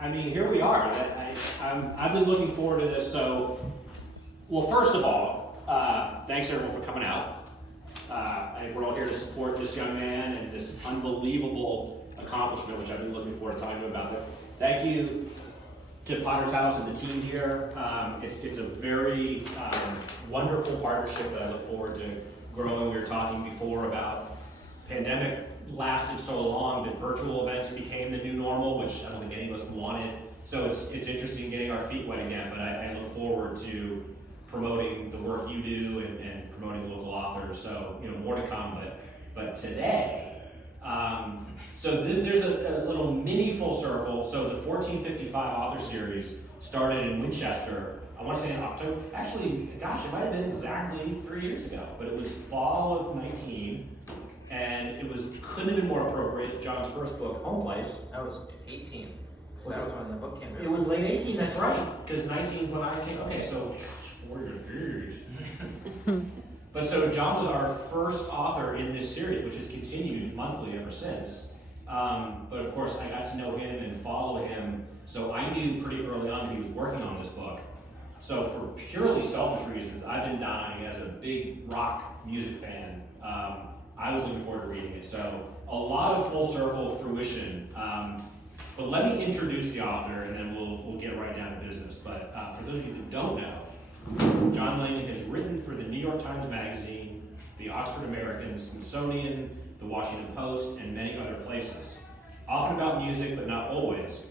I mean, here we are. I've been looking forward to this. So, well, first of all, thanks everyone for coming out. We're all here to support this young man and this unbelievable accomplishment, which I've been looking forward to talking about. But thank you to Potter's House and the team here. It's a very wonderful partnership that I look forward to growing. We were talking before about pandemic lasted so long that virtual events became the new normal, which I don't think any of us wanted. So it's interesting getting our feet wet again, but I look forward to promoting the work you do and promoting local authors. So, more to come, but today, so there's a little mini full circle. So the 1455 author series started in Winchester, I want to say in October. Actually, gosh, it might have been exactly 3 years ago, but it was fall of 19. And couldn't have been more appropriate. John's first book, Home Place. That was 18. That was when the book came out. It was late 18, that's right. Because 19 is when I came. Okay, so, gosh, 4 years. But so John was our first author in this series, which has continued monthly ever since. But of course, I got to know him and follow him. So I knew pretty early on that he was working on this book. So for purely selfish reasons, I've been dying as a big rock music fan. I was looking forward to reading it. So a lot of full circle fruition. But let me introduce the author, and then we'll get right down to business. But for those of you that don't know, John Langdon has written for the New York Times Magazine, the Oxford American, Smithsonian, the Washington Post, and many other places. Often about music, but not always.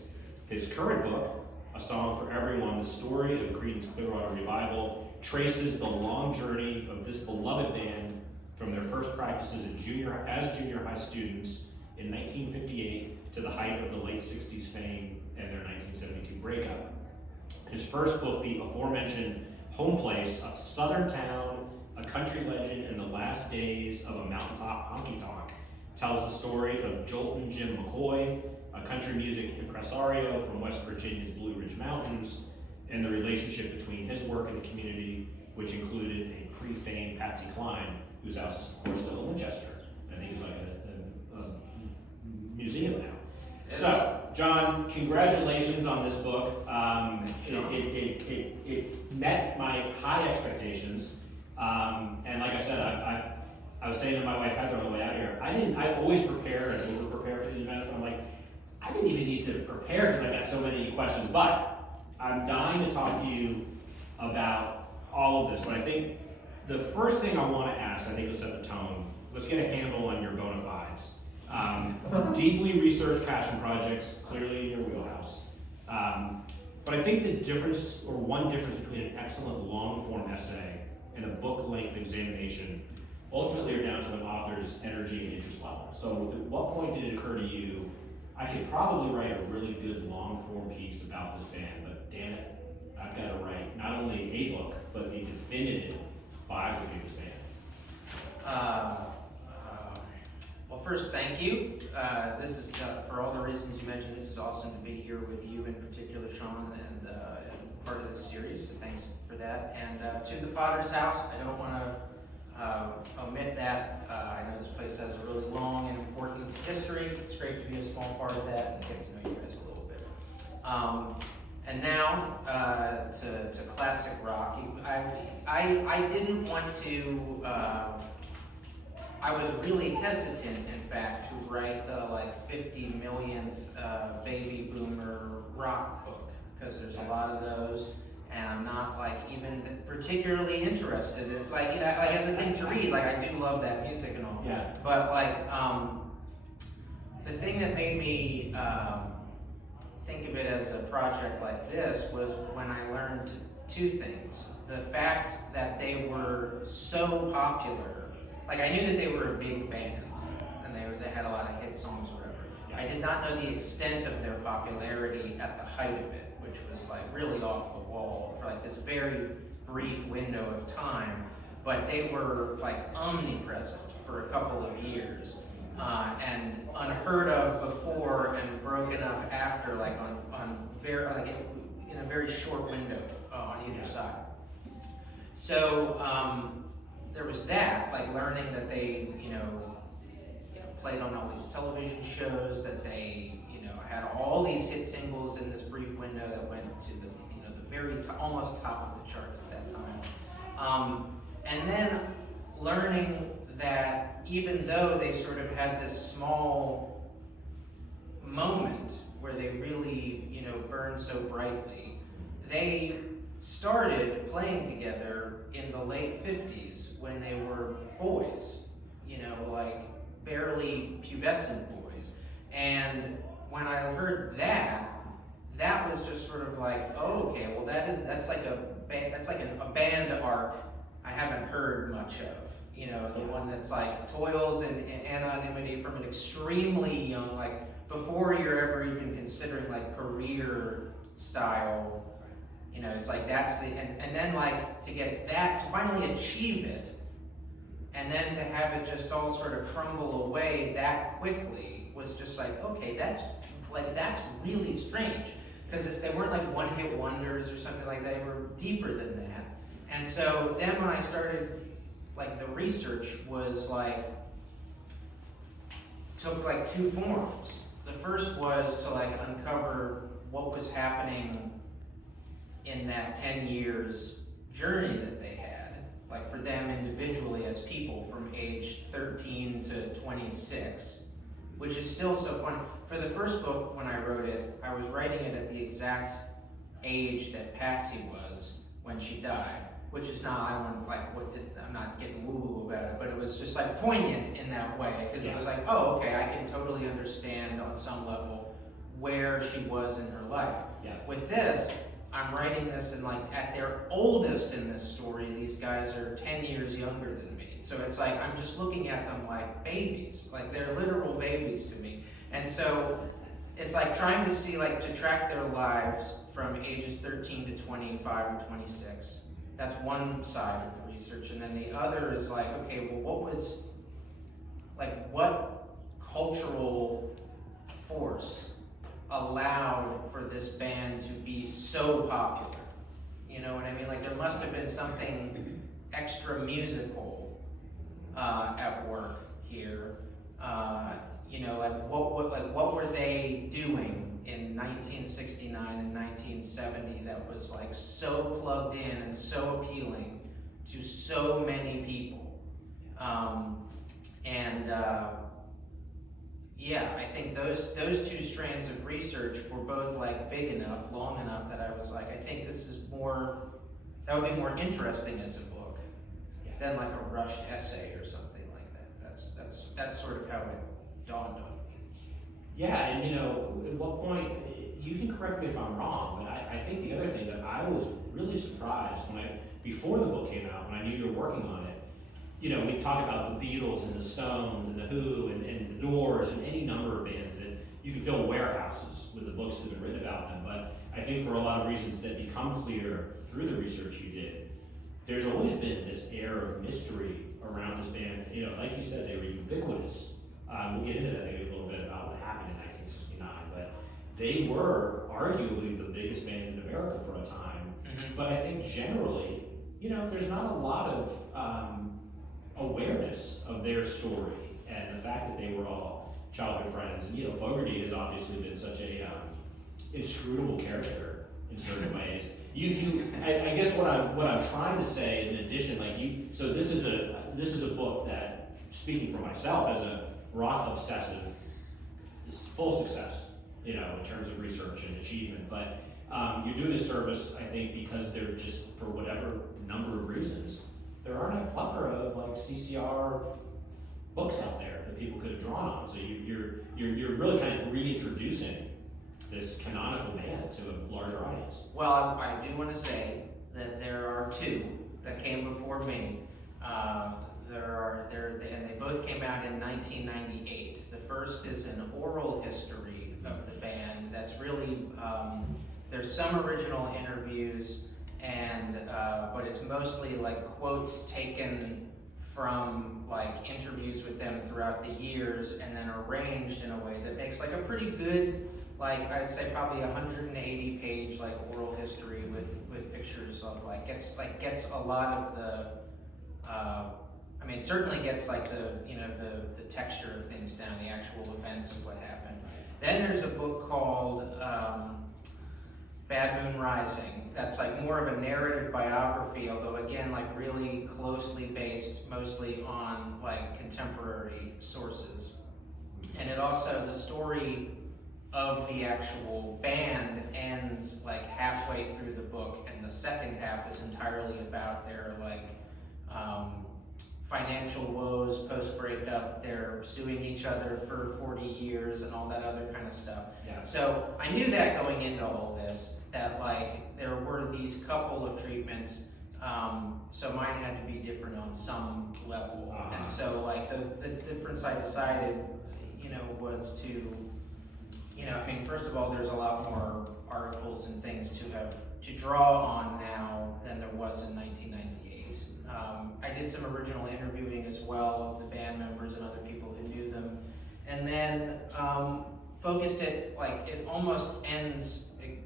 His current book, A Song for Everyone, the story of Creedence Clearwater Revival, traces the long journey of this beloved band from their first practices as junior high students in 1958 to the height of the late 60s fame and their 1972 breakup. His first book, the aforementioned Home Place, a southern town, a country legend, and the last days of a mountaintop honky-tonk, tells the story of Jolton Jim McCoy, a country music impresario from West Virginia's Blue Ridge Mountains, and the relationship between his work in the community, which included a pre-famed Patsy Cline, whose house is, of course, still in Winchester. I think it's like a museum now. So, John, congratulations on this book. It met my high expectations. And like I said, I was saying to my wife Heather on the way out here, I always prepare and over-prepare for these events, but I'm like, I didn't even need to prepare because I got so many questions. But I'm dying to talk to you about all of this. But I think the first thing I want to ask, I think will set the tone. Let's get a handle on your bona fides. Deeply researched passion projects, clearly in your wheelhouse. But I think the difference, or one difference between an excellent long-form essay and a book-length examination, ultimately are down to an author's energy and interest level. So at what point did it occur to you, I could probably write a really good long-form piece about this band, but damn it, I've got to write not only a book, but a definitive biography of this band? Well, first, thank you. This is, for all the reasons you mentioned, this is awesome to be here with you in particular, Sean, and part of this series, so thanks for that. And to the Potter's House, I don't want to omit that. I know this place has a really long and important history. It's great to be a small part of that and get to know you guys a little bit. And now to classic rock. I didn't want to. I was really hesitant, in fact, to write the 50 millionth baby boomer rock book because there's a lot of those, and I'm not even particularly interested in as a thing to read. I do love that music and all. Yeah. But the thing that made me think of it as a project like this was when I learned two things. The fact that they were so popular. I knew that they were a big band, and they had a lot of hit songs or whatever. I did not know the extent of their popularity at the height of it, which was really off the wall for this very brief window of time. But they were omnipresent for a couple of years, and unheard of before and broken up after, in a very short window on either side. So. There was that, learning that they, played on all these television shows, that they, had all these hit singles in this brief window that went to the the very almost top of the charts at that time. And then learning that even though they sort of had this small moment where they really burned so brightly, they started playing together in the late 50s when they were boys, like barely pubescent boys. And when I heard that was just sort of like, oh, okay, well that's like a band arc I haven't heard much of. The one that's like toils in anonymity from an extremely young, like before you're ever even considering like career style. It's like that's and then like to get that, to finally achieve it, and then to have it just all sort of crumble away that quickly was just like, okay, that's really strange, because they weren't like one-hit wonders or something like that. They were deeper than that. And so then when I started, like the research was like, took like two forms. The first was to like uncover what was happening in that 10 years journey that they had, like for them individually as people from age 13 to 26, which is still so funny. For the first book, when I wrote it, I was writing it at the exact age that Patsy was when she died, which is not, I'm not getting woo-woo about it, but it was just like poignant in that way, because it was like, oh, okay, I can totally understand on some level where she was in her life. Yeah. With this, I'm writing this and like at their oldest in this story, these guys are 10 years younger than me. So it's like, I'm just looking at them like babies, like they're literal babies to me. And so it's like trying to see, like to track their lives from ages 13 to 25 or 26. That's one side of the research. And then the other is like, okay, well, what cultural force allowed for this band to be so popular? You know what I mean? Like there must have been something extra musical at work here. What were they doing in 1969 and 1970 that was like so plugged in and so appealing to so many people? I think those two strands of research were both like big enough, long enough that I was like, I think this is that would be more interesting as a book than like a rushed essay or something like that. That's sort of how it dawned on me. Yeah, and at what point, you can correct me if I'm wrong, but I think the other thing that I was really surprised before the book came out, when I knew you were working on it, we talk about the Beatles and the Stones and the Who and the Doors and any number of bands that you can fill warehouses with the books that have been written about them. But I think for a lot of reasons that become clear through the research you did, there's always been this air of mystery around this band. Like you said, they were ubiquitous. We'll get into that maybe a little bit about what happened in 1969, but they were arguably the biggest band in America for a time. Mm-hmm. But I think generally, there's not a lot of awareness of their story and the fact that they were all childhood friends. And Fogerty has obviously been such a inscrutable character in certain ways. I guess what I'm trying to say, in addition, so this is a book that, speaking for myself as a rock obsessive, is full success, in terms of research and achievement. But you're doing a service, I think, because they're just, for whatever number of reasons, there aren't a plethora of like CCR books out there that people could have drawn on. So you're really kind of reintroducing this canonical band to a larger audience. Well, I do want to say that there are two that came before me. And they both came out in 1998. The first is an oral history of the band. That's really there's some original interviews, but it's mostly like quotes taken from like interviews with them throughout the years, and then arranged in a way that makes like a pretty good, like I'd say probably 180 page like oral history with pictures of gets a lot of the certainly gets like the texture of things down, the actual events of what happened. Then there's a book called Bad Moon Rising. That's like more of a narrative biography, although again, like really closely based mostly on like contemporary sources. And it also, the story of the actual band ends like halfway through the book, and the second half is entirely about their like financial woes post breakup. They're suing each other for 40 years and all that other kind of stuff. Yeah. So I knew that going into all this, that like there were these couple of treatments, so mine had to be different on some level. And so like the difference I decided, was to, first of all, there's a lot more articles and things to draw on now than there was in 1998. I did some original interviewing as well of the band members and other people who knew them, and then focused it, like it almost ends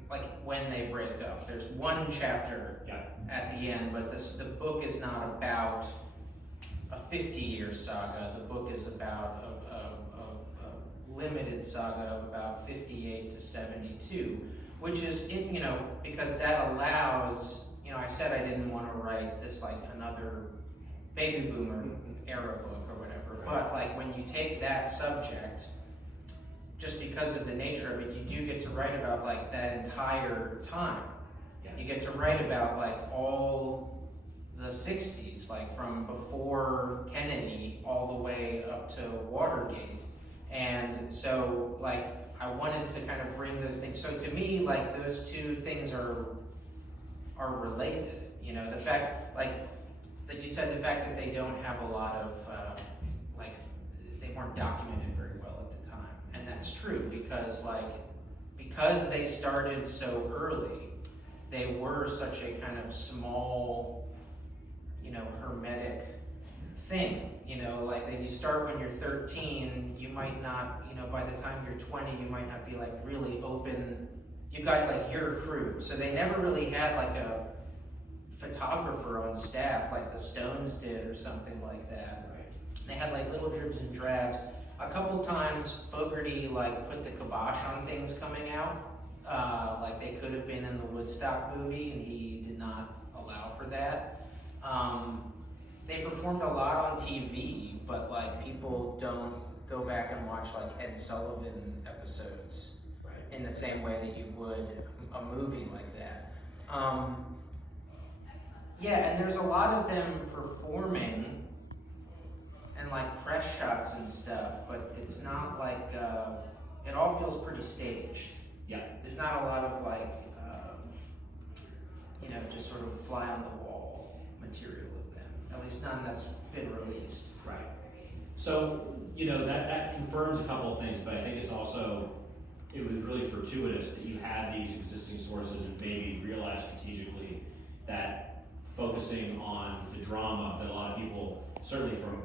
like when they break up. There's one chapter at the end, but the book is not about a 50-year saga. The book is about a limited saga of about 58 to 72, which is, because that allows, I said I didn't want to write this like another baby boomer era book or whatever, but like when you take that subject, just because of the nature of it, you do get to write about like that entire time. You get to write about like all the 60s, like from before Kennedy all the way up to Watergate. And so like I wanted to kind of bring those things. So to me, like those two things are related. The fact like that you said, the fact that they don't have a lot of they weren't documented very well at the time. And that's true because they started so early, they were such a kind of small, hermetic thing. Like that you start when you're 13, you might not, by the time you're 20, you might not be like really open. You got like your crew. So they never really had like a photographer on staff like the Stones did or something like that. They had like little dribs and drabs. A couple times Fogerty like put the kibosh on things coming out. Like they could have been in the Woodstock movie, and he did not allow for that. They performed a lot on TV, but like people don't go back and watch like Ed Sullivan episodes in the same way that you would a movie like that. And there's a lot of them performing and like press shots and stuff, but it's not like it all feels pretty staged. There's not a lot of like just sort of fly on the wall material of them. At least none that's been released. So, that confirms a couple of things, but I think it was really fortuitous that you had these existing sources and maybe realized strategically that focusing on the drama that a lot of people, certainly from,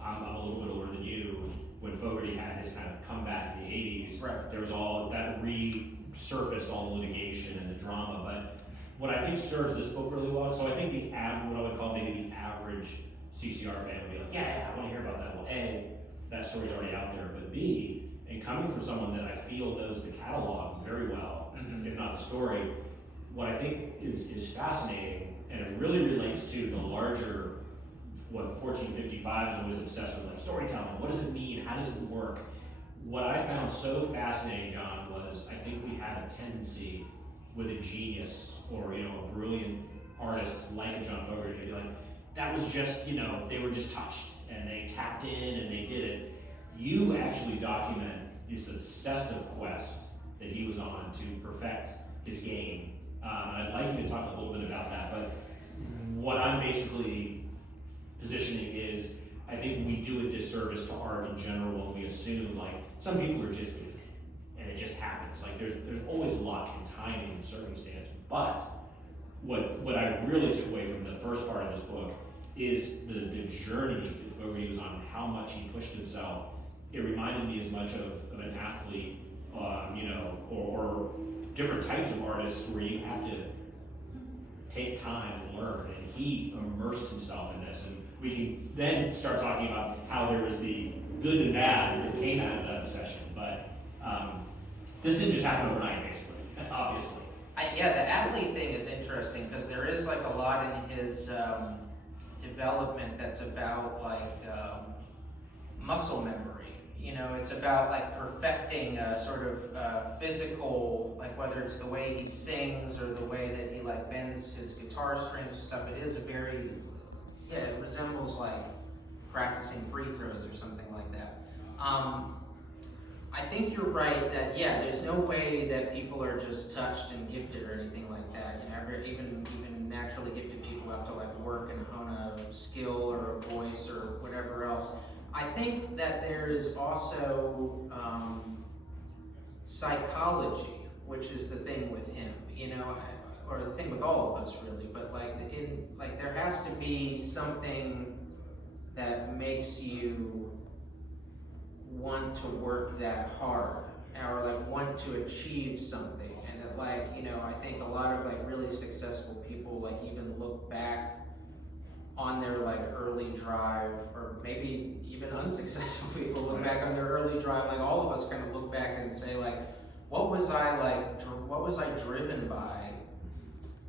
I'm a little bit older than you, when Fogerty had his kind of comeback in the 80s, there was all that resurfaced all the litigation and the drama. But what I think serves this book really well, so I think what I would call maybe the average CCR fan would be like, I want to hear about that. Well, A, that story's already out there, but B, and coming from someone that I feel knows the catalog very well, if not the story, what I think is fascinating, and it really relates to the larger, what 1455 is always obsessed with, like storytelling. What does it mean? How does it work? What I found so fascinating, John, was I think we have a tendency with a genius or a brilliant artist like a John Fogerty to be like, that was just, they were just touched and they tapped in and they did it. You actually document this obsessive quest that he was on to perfect his game. And I'd like you to talk a little bit about that, but what I'm basically positioning is, I think we do a disservice to art in general when we assume like some people are just gifted and it just happens. Like there's always luck and timing and circumstance, but what I really took away from the first part of this book is the journey that Fogerty was on, how much he pushed himself. It reminded me as much of an athlete, or different types of artists where you have to take time and learn, and he immersed himself in this. And we can then start talking about how there was the good and bad that came out of that obsession. But This didn't just happen overnight, basically, obviously. Yeah, the athlete thing is interesting because there is like a lot in his development that's about like muscle memory. You know, it's about like perfecting a sort of physical, like whether it's the way he sings or the way that he like bends his guitar strings and stuff. It is a very, yeah, it resembles like practicing free throws or something like that. I think you're right that, yeah, there's no way that people are just touched and gifted or anything like that. You know, even naturally gifted people have to like work and hone a skill or a voice or whatever else. I think that there is also psychology, which is the thing with him, you know, or the thing with all of us really. But like there has to be something that makes you want to work that hard, or like want to achieve something. And that, like, you know, I think a lot of like really successful people like even look back on their like early drive, or maybe even unsuccessful people look back on their early drive, like all of us kind of look back and say like, what was I driven by?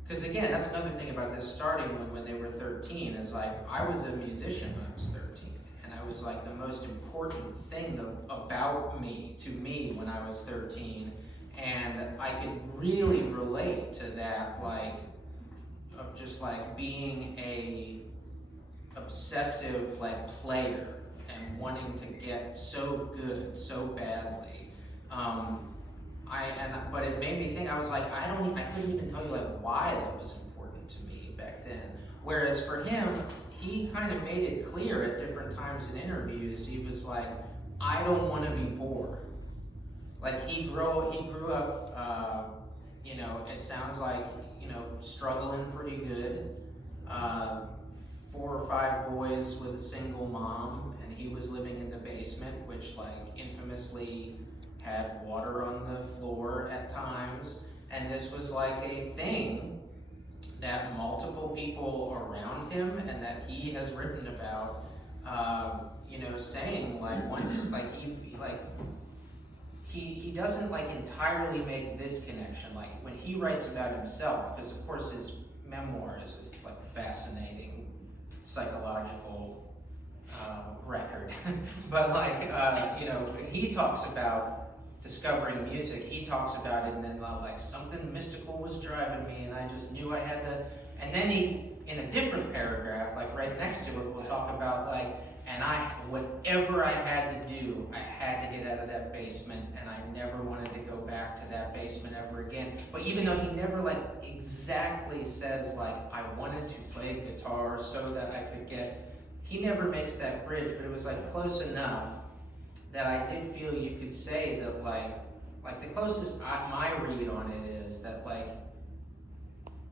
Because again, that's another thing about this starting when they were 13, is like, I was a musician when I was 13. And I was like the most important thing about me, to me, when I was 13. And I could really relate to that, like, of just like being a obsessive like player and wanting to get so good so badly. But it made me think. I was like, I couldn't even tell you like why that was important to me back then. Whereas for him, he kind of made it clear at different times in interviews. He was like, I don't want to be poor. Like he grew up, you know, it sounds like, you know, struggling pretty good. 4 or 5 boys with a single mom, and he was living in the basement, which like infamously had water on the floor at times. And this was like a thing that multiple people around him and that he has written about, you know, saying like once, like he doesn't like entirely make this connection. Like when he writes about himself, because of course his memoir is this like fascinating psychological record, but like, you know, when he talks about discovering music, he talks about it and then like something mystical was driving me and I just knew I had to, and then he, in a different paragraph, like right next to it, will talk about like, and whatever I had to do, I had to get out of that basement, and I never wanted to go back to that basement ever again. But even though he never like exactly says like, I wanted to play guitar so that I could get, he never makes that bridge, but it was like close enough that I did feel you could say that like the closest my read on it is that like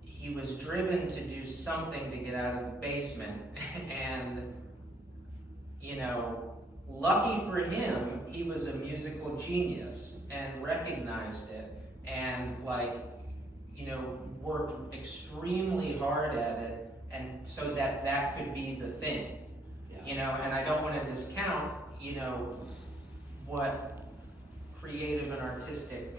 he was driven to do something to get out of the basement, and you know, lucky for him, he was a musical genius and recognized it, and like, you know, worked extremely hard at it, and so that could be the thing, you know. And I don't want to discount, you know, what creative and artistic,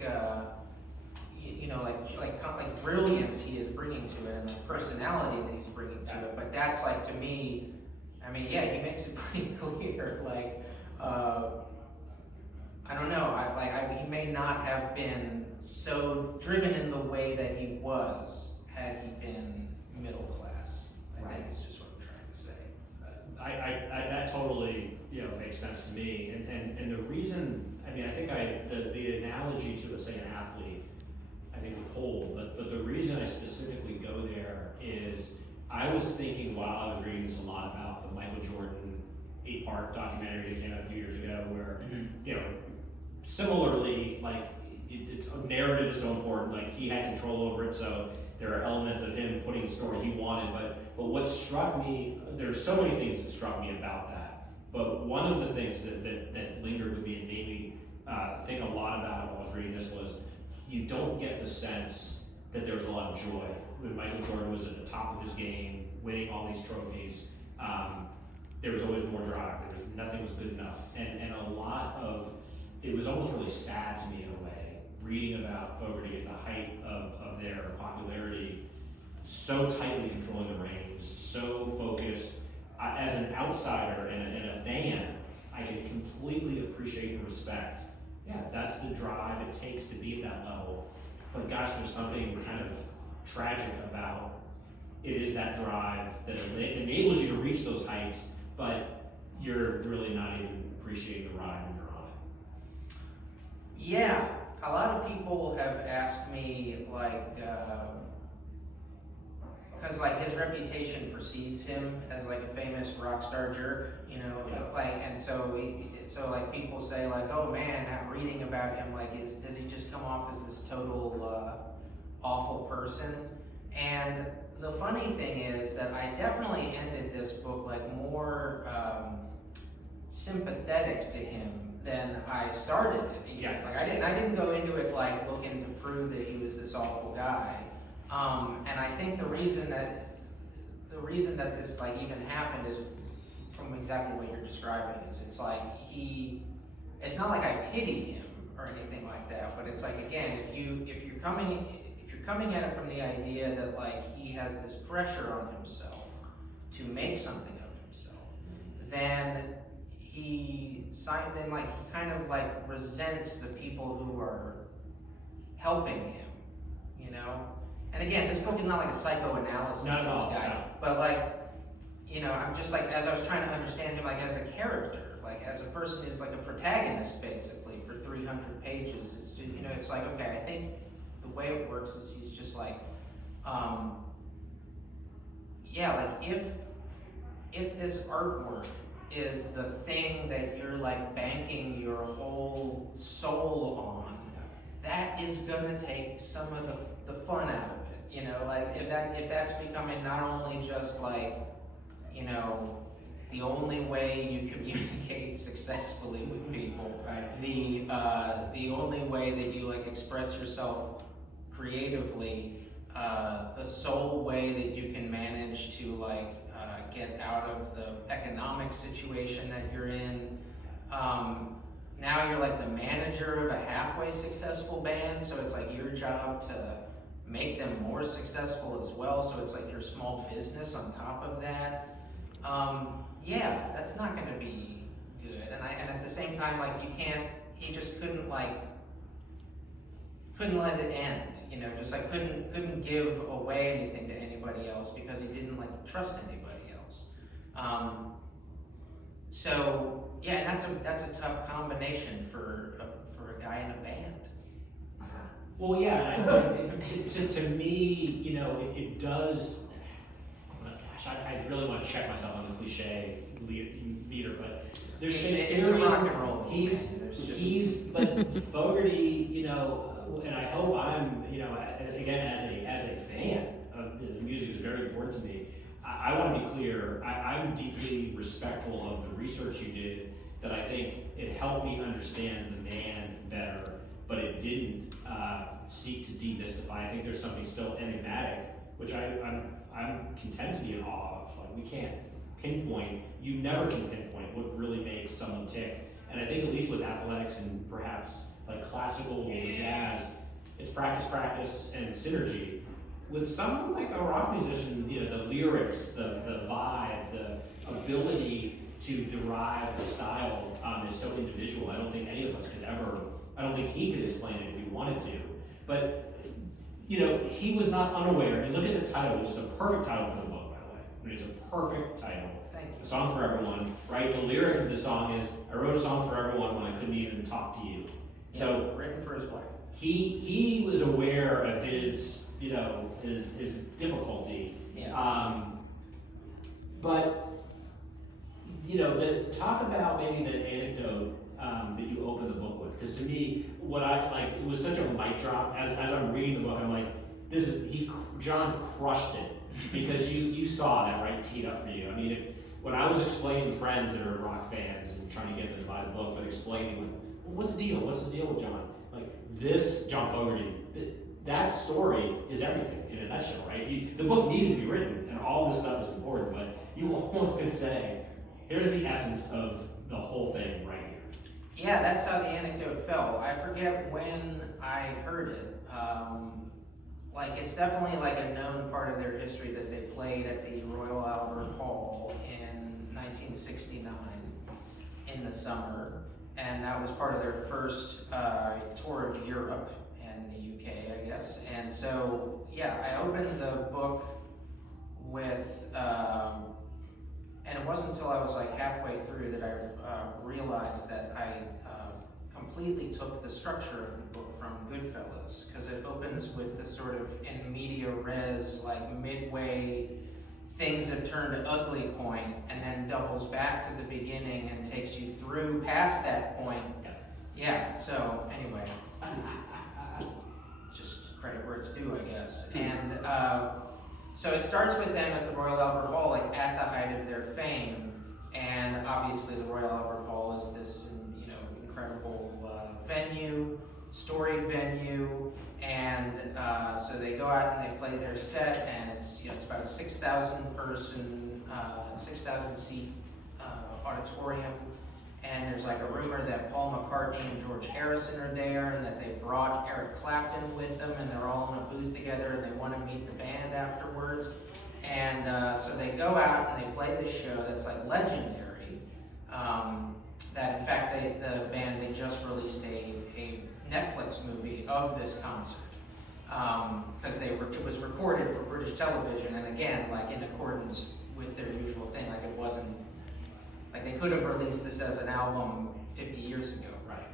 you know, like brilliance he is bringing to it, and the personality that he's bringing to it. But that's like, to me, I mean, yeah, he makes it pretty clear. Like, I don't know. He may not have been so driven in the way that he was had he been middle class. I think it's just what I'm trying to say. That totally, you know, makes sense to me. And the reason, I mean, I think the analogy to, say, an athlete, I think would hold. But the reason I specifically go there is I was thinking while I was reading this a lot about the Michael Jordan 8-part documentary that came out a few years ago, where, you know, similarly, like, narrative is so important. Like, he had control over it, so there are elements of him putting the story he wanted. But what struck me, there's so many things that struck me about that. But one of the things that lingered with me and made me think a lot about it while I was reading this was, you don't get the sense that there was a lot of joy when Michael Jordan was at the top of his game, winning all these trophies. There was always more drive. Nothing was good enough, and a lot of it was almost really sad to me in a way reading about Fogarty at the height of their popularity, so tightly controlling the reins, so focused. As an outsider and a fan, I can completely appreciate and respect. Yeah, that's the drive it takes to be at that level. But gosh, there's something kind of tragic about it is that drive that enables you to reach those heights, but you're really not even appreciating the ride when you're on it. Yeah, a lot of people have asked me, like, because like his reputation precedes him as like a famous rock star jerk, you know, Yeah. like, and so like people say like, oh man, reading about him, like, does he just come off as this total awful person? And the funny thing is that I definitely ended this book like more sympathetic to him than I started it. Yeah. Like I didn't go into it like looking to prove that he was this awful guy. And I think the reason that this like even happened is from exactly what you're describing. It's like it's not like I pity him or anything like that, but it's like, again, if you're coming at it from the idea that like he has this pressure on himself to make something of himself, then he kind of like resents the people who are helping him, you know? And again, this book is not like a psychoanalysis Not at all, of the guy, no. but like, you know, I'm just like, as I was trying to understand him like as a character, like as a person who's like a protagonist basically for 300 pages, it's just, you know, it's like, okay, I think the way it works is he's just like, yeah, like if this artwork is the thing that you're like banking your whole soul on, that is gonna take some of the fun out of it. You know, like if that's becoming not only just like, you know, the only way you communicate successfully with people, Right. the only way that you like express yourself creatively, the sole way that you can manage to like get out of the economic situation that you're in. Now you're like the manager of a halfway successful band, so it's like your job to make them more successful as well, so it's like your small business on top of that. Yeah, that's not gonna be good. And at the same time, like he just couldn't let it end, you know, just like couldn't give away anything to anybody else because he didn't like trust anybody else. So yeah, and that's a tough combination for a guy in a band. Well, yeah, to me, you know, it does. Gosh, I really want to check myself on the cliche meter, but there's It's a rock and roll. But Fogarty, you know, and I hope I'm, you know, again as a fan of the music is very important to me. I want to be clear. I'm deeply respectful of the research you did. That I think it helped me understand the man better, but it didn't seek to demystify. I think there's something still enigmatic, which I'm content to be in awe of. Like we can't pinpoint. You never can pinpoint what really makes someone tick. And I think at least with athletics and perhaps like classical or jazz, it's practice, and synergy. With someone like a rock musician, you know, the lyrics, the vibe, the ability to derive a style is so individual. I don't think any of us could ever, I don't think he could explain it if he wanted to. But, you know, he was not unaware. And look at the title, which is a perfect title for the book, by the way. I mean, it's a perfect title. Thank you. A Song for Everyone, right? The lyric of the song is, I wrote a song for everyone when I couldn't even talk to you. So written for his wife. he was aware of his, you know, his difficulty. Yeah. But you know, talk about maybe the anecdote that you open the book with, because to me, what I like, it was such a mic drop. As I'm reading the book, I'm like, John crushed it, because you saw that right teed up for you. I mean, when I was explaining to friends that are rock fans and trying to get them to buy the book, but explaining, like, well, what's the deal? What's the deal with John? Like this John Fogarty, that story is everything in a nutshell, right? The book needed to be written, and all this stuff is important, but you almost could say, here's the essence of the whole thing right here. yeah, that's how the anecdote fell. I forget when I heard it. Like, it's definitely like a known part of their history that they played at the Royal Albert Hall in 1969 in the summer, and that was part of their first tour of Europe and the UK, I guess. And so, yeah, I opened the book with, and it wasn't until I was like halfway through that I realized that I completely took the structure of the book from Goodfellas, because it opens with this sort of in media res, like midway, things have turned ugly point, and then doubles back to the beginning and takes you through past that point. Yeah, so anyway, just credit where it's due, I guess. And so it starts with them at the Royal Albert Hall, like at the height of their fame, and obviously the Royal Albert Hall is this, incredible venue, storied venue, and so they go out and they play their set, and it's it's about a 6,000 person, 6,000 seat auditorium, and there's like a rumor that Paul McCartney and George Harrison are there, and that they brought Eric Clapton with them, and they're all in a booth together, and they want to meet the band afterwards, and so they go out and they play this show that's like legendary. That in fact the band, they just released a Netflix movie of this concert, because it was recorded for British television, and again, like in accordance with their usual thing, like it wasn't, like they could have released this as an album 50 years ago, right?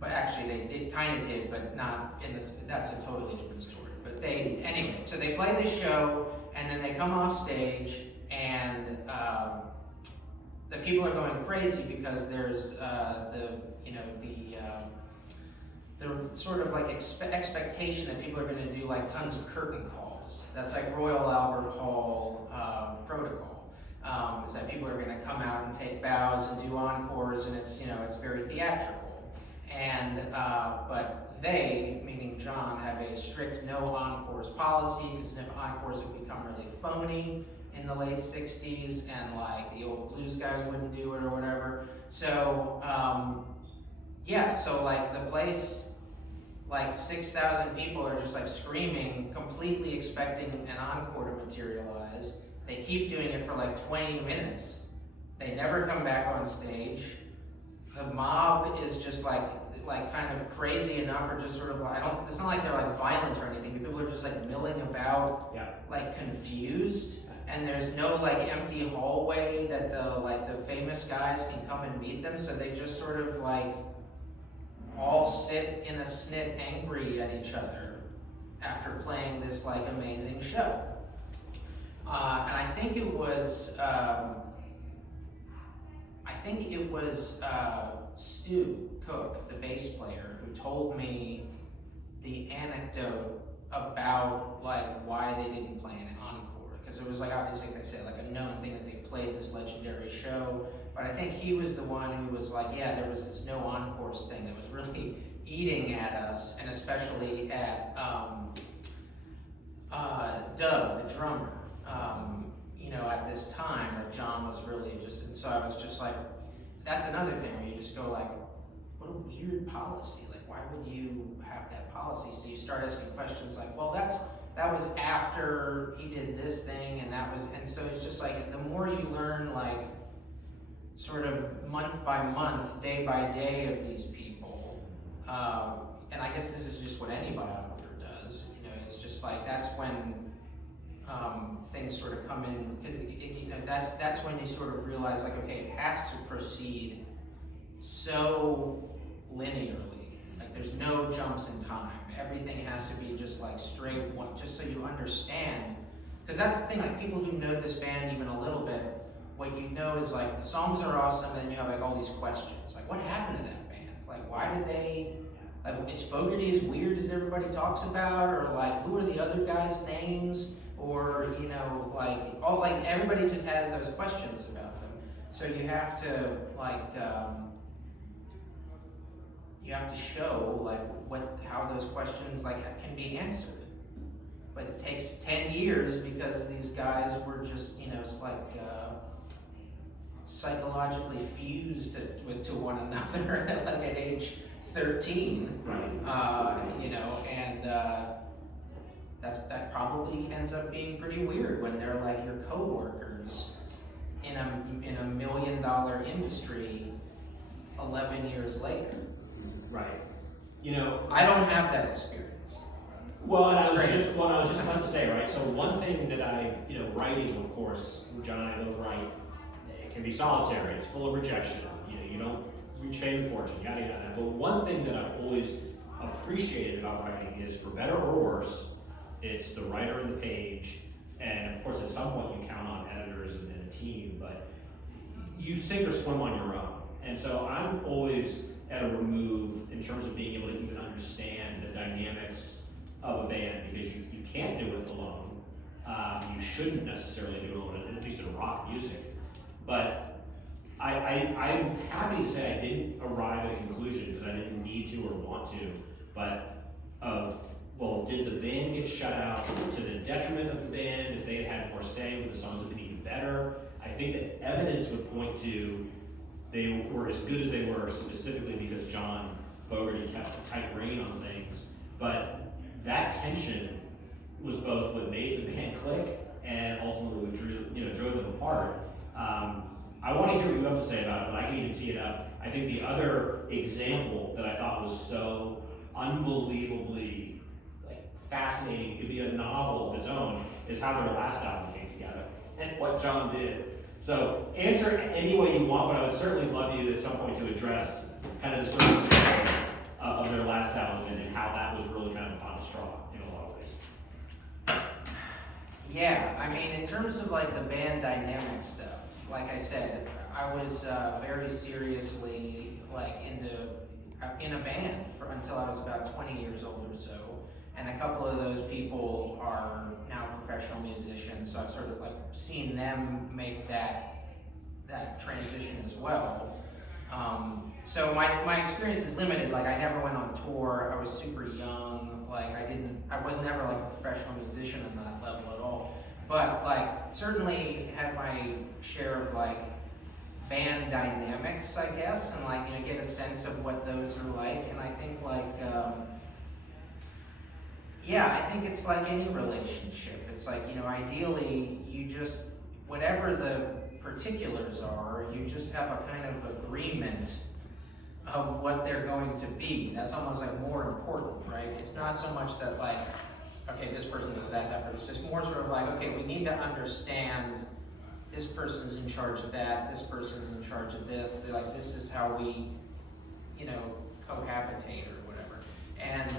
But actually they kind of did, but not in this, that's a totally different story. But anyway, so they play this show, and then they come off stage, and the people are going crazy because there's the sort of like expectation that people are going to do like tons of curtain calls. That's like Royal Albert Hall protocol. Is that people are going to come out and take bows and do encores, and it's very theatrical. And but they, meaning John, have a strict no encores policy, because encores have become really phony in the late 60s, and like the old blues guys wouldn't do it or whatever. So so like the place, like 6,000 people are just like screaming, completely expecting an encore to materialize. They keep doing it for like 20 minutes. They never come back on stage. The mob is just like kind of crazy enough, or just sort of like, it's not like they're like violent or anything, but people are just like milling about, like confused. And there's no like empty hallway that the famous guys can come and meet them, so they just sort of like all sit in a snit angry at each other after playing this like amazing show. And I think it was Stu Cook, the bass player, who told me the anecdote about like why they didn't play an encore. Because it was like, obviously, like I said, like a known thing that they played this legendary show. But I think he was the one who was like, yeah, there was this no encores thing that was really eating at us, and especially at Doug, the drummer. At this time, that John was really just, and so I was just like, that's another thing where you just go like, what a weird policy. Like, why would you have that policy? So you start asking questions like, well, that was after he did this thing, and so it's just like, the more you learn, like, sort of month by month, day by day of these people, and I guess this is just what any biographer does, it's just like, that's when things sort of come in, because that's when you sort of realize, like, okay, it has to proceed so linearly, like there's no jumps in time. Everything has to be just like straight one, just so you understand. Because that's the thing, like people who know this band even a little bit, what you know is like the songs are awesome, and then you have like all these questions. Like, what happened to that band? Like, why did they, like, is Fogerty as weird as everybody talks about? Or like, who are the other guys' names? Or, like everybody just has those questions about them. So you have to like, you have to show like how those questions like can be answered. But it takes 10 years because these guys were just, it's like psychologically fused to one another at like at age 13. Right. You know, and that probably ends up being pretty weird when they're like your coworkers in a $1 million industry 11 years later. Right. You know, I don't have that experience. well, and I was just about to say, right? So one thing that writing, of course, John and I both write, it can be solitary. It's full of rejection. You know, you don't reach fame and fortune, yada yada. But one thing that I've always appreciated about writing is, for better or worse, it's the writer and the page, and of course, at some point, you count on editors and a team. But you sink or swim on your own, and so I'm always at a remove in terms of being able to even understand the dynamics of a band, because you can't do it alone. You shouldn't necessarily do it alone, at least in rock music. But I'm happy to say I didn't arrive at a conclusion, because I didn't need to or want to, but well, did the band get shut out to the detriment of the band? If they had more say, would the songs have been even better? I think that evidence would point to they were as good as they were specifically because John Fogerty kept a tight rein on things. But that tension was both what made the band click and ultimately what drove them apart. I want to hear what you have to say about it, but I can even tee it up. I think the other example that I thought was so unbelievably fascinating, it could be a novel of its own, is how their last album came together and what John did. So answer any way you want, but I would certainly love you at some point to address kind of the circumstances of their last album and how that was really kind of the final straw in a lot of ways. Yeah, I mean, in terms of like the band dynamic stuff, like I said, I was very seriously like in a band until I was about 20 years old or so. And a couple of those people are now professional musicians, so I've sort of like seen them make that transition as well. So my experience is limited. Like, I never went on tour. I was super young. Like, I was never like a professional musician on that level at all. But like, certainly had my share of like band dynamics, I guess, and like, get a sense of what those are like. And I think like, I think it's like any relationship. It's like, ideally you just, whatever the particulars are, you just have a kind of agreement of what they're going to be. That's almost like more important, right? It's not so much that like, okay, this person does that person. It's just more sort of like, okay, we need to understand this person's in charge of that, this person's in charge of this. They're like, this is how we, cohabitate or whatever. And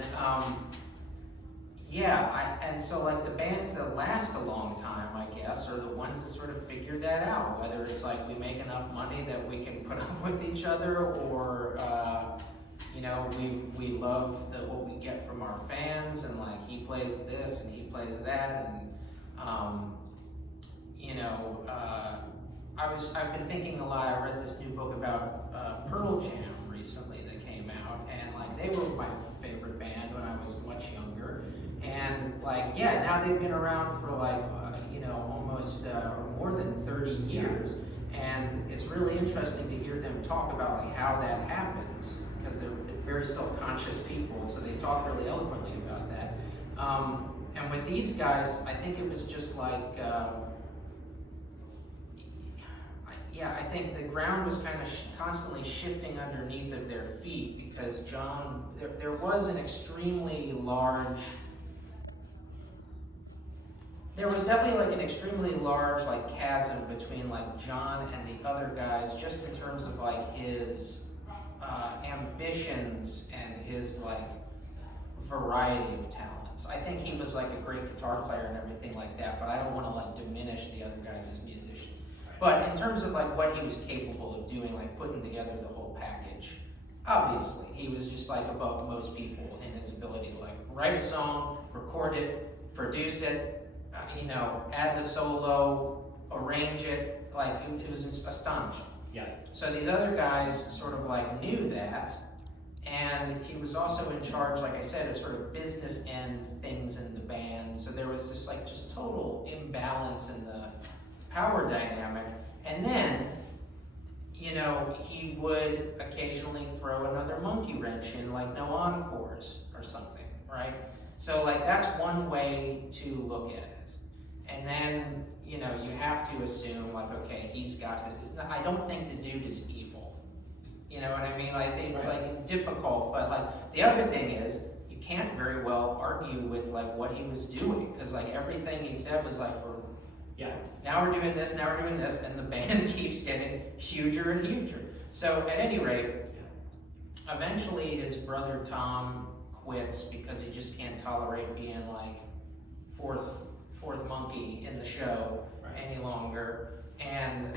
and so like the bands that last a long time, I guess, are the ones that sort of figure that out. Whether it's like we make enough money that we can put up with each other, or we love what we get from our fans, and like he plays this and he plays that, and I've been thinking a lot. I read this new book about Pearl Jam recently that came out, and like they were my favorite band when I was much younger. And like, now they've been around for like, almost more than 30 years. And it's really interesting to hear them talk about like how that happens, because they're very self-conscious people, so they talk really eloquently about that. And with these guys, I think it was just like, I think the ground was kind of constantly shifting underneath of their feet, because John, there was an extremely large, there was definitely like an extremely large like chasm between like John and the other guys, just in terms of like his ambitions and his like variety of talents. I think he was like a great guitar player and everything like that, but I don't want to like diminish the other guys as musicians. But in terms of like what he was capable of doing, like putting together the whole package, obviously he was just like above most people in his ability to like write a song, record it, produce it, add the solo, arrange it. Like it was just astonishing. Yeah. So these other guys sort of like knew that, and he was also in charge, like I said, of sort of business end things in the band. So there was this like just total imbalance in the power dynamic. And then you know, he would occasionally throw another monkey wrench in, like no encores or something, right? So like that's one way to look at it. And then, you know, you have to assume like, okay, he's got I don't think the dude is evil. You know what I mean? Like it's Right. like it's difficult, but like the other thing is you can't very well argue with like what he was doing, because like everything he said was like, Yeah. now we're doing this, now we're doing this, and the band keeps getting huger and huger. So at any rate, eventually his brother Tom quits because he just can't tolerate being like fourth monkey in the show any longer. And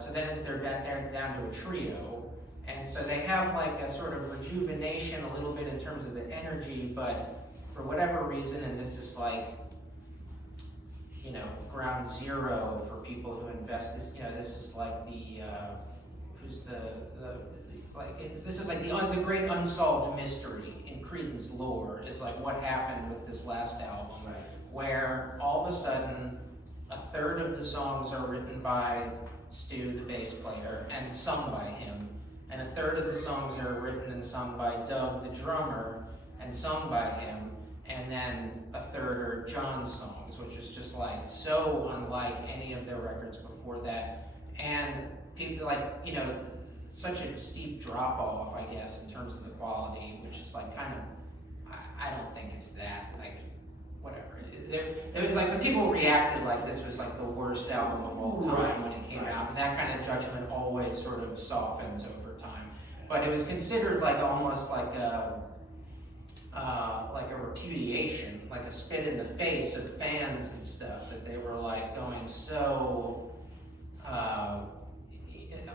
so then they're down to a trio. And so they have like a sort of rejuvenation a little bit in terms of the energy, but for whatever reason, and this is like, you know, ground zero for people who invest this, you know, this is like the, this is like the great unsolved mystery in Creedence lore, is like what happened with this last album, Right. where all of a sudden, a third of the songs are written by Stu, the bass player, and sung by him, and a third of the songs are written and sung by Doug, the drummer, and sung by him, and then a third are John's songs, which is just like so unlike any of their records before that. And people like, you know, such a steep drop off, I guess, in terms of the quality, which is like kind of, I don't think it's that, like, whatever. There was like, but people reacted like this was like the worst album of all time when it came out, and that kind of judgment always sort of softens over time. But it was considered like almost like a repudiation, like a spit in the face of fans and stuff, that they were like going so,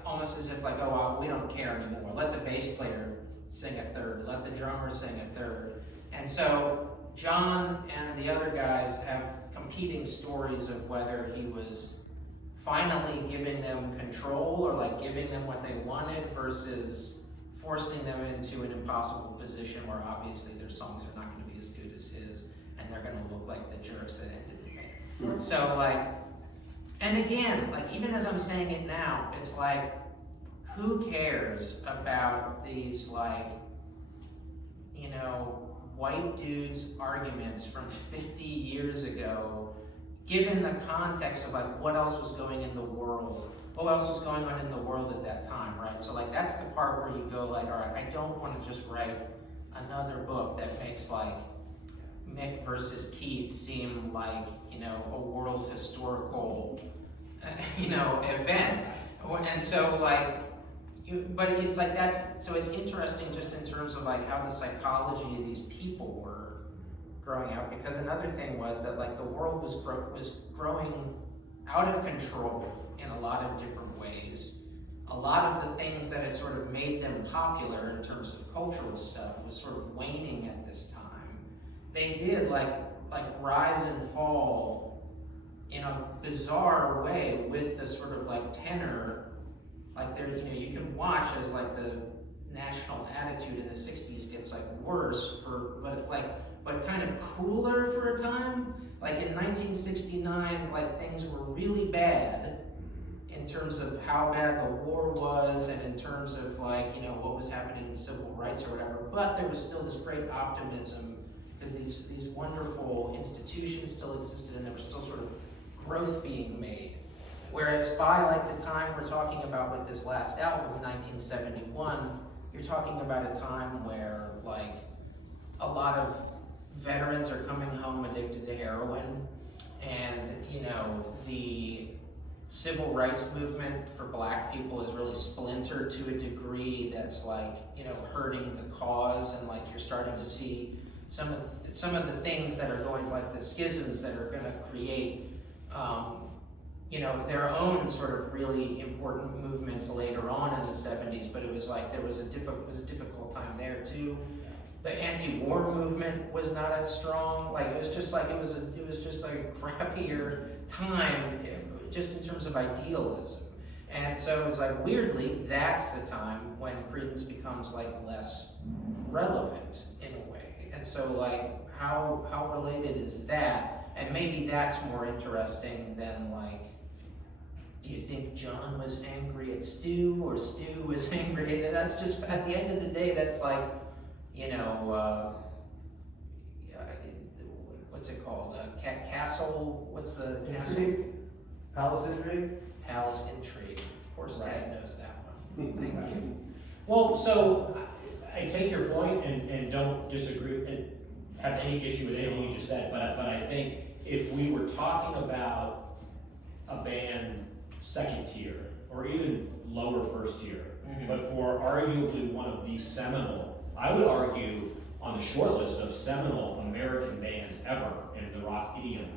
almost as if like, oh, well, we don't care anymore. Let the bass player sing a third, let the drummer sing a third. And so John and the other guys have competing stories of whether he was finally giving them control or like giving them what they wanted versus forcing them into an impossible position where obviously their songs are not going to be as good as his, and they're going to look like the jerks that ended the band. So like, and again, like even as I'm saying it now, it's like, who cares about these like, you know, white dudes' arguments from 50 years ago, given the context of like what else was going in the world, what else was going on in the world at that time, right? So like that's the part where you go like, all right, I don't want to just write another book that makes like Mick versus Keith seem like, you know, a world historical, you know, event. And so like, but it's like that's, so it's interesting just in terms of like how the psychology of these people were growing out, because another thing was that like the world was growing out of control in a lot of different ways. A lot of the things that had sort of made them popular in terms of cultural stuff was sort of waning at this time. They did like rise and fall in a bizarre way with the sort of like tenor. Like there, you know, you can watch as like the national attitude in the 60s gets like worse but kind of cooler for a time. Like in 1969, like things were really bad in terms of how bad the war was and in terms of like, you know, what was happening in civil rights or whatever, but there was still this great optimism because these wonderful institutions still existed and there was still sort of growth being made. Whereas by like the time we're talking about with this last album, 1971, you're talking about a time where like a lot of veterans are coming home addicted to heroin, and you know, the civil rights movement for black people is really splintered to a degree that's like, you know, hurting the cause, and like you're starting to see some of the things that are going, like the schisms that are going to create you know, their own sort of really important movements later on in the 70s, but it was like there was a difficult time there too. The anti-war movement was not as strong. Like it was just like it was just a crappier time, just in terms of idealism. And so it's like weirdly that's the time when Creedence becomes like less relevant in a way. And so like how related is that? And maybe that's more interesting than like do you think John was angry at Stu or Stu was angry? And that's just, at the end of the day, that's like, you know, what's it called? Castle, what's the castle? Intrigue? Palace intrigue? Palace intrigue. Of course, Right. Ted knows that one. Thank you. Well, so I take your point and don't disagree and have any issue with anything you just said, but I think if we were talking about a band second tier or even lower first tier, Mhm. but for arguably one of the seminal, I would argue on the short list of seminal American bands ever in the rock idiom,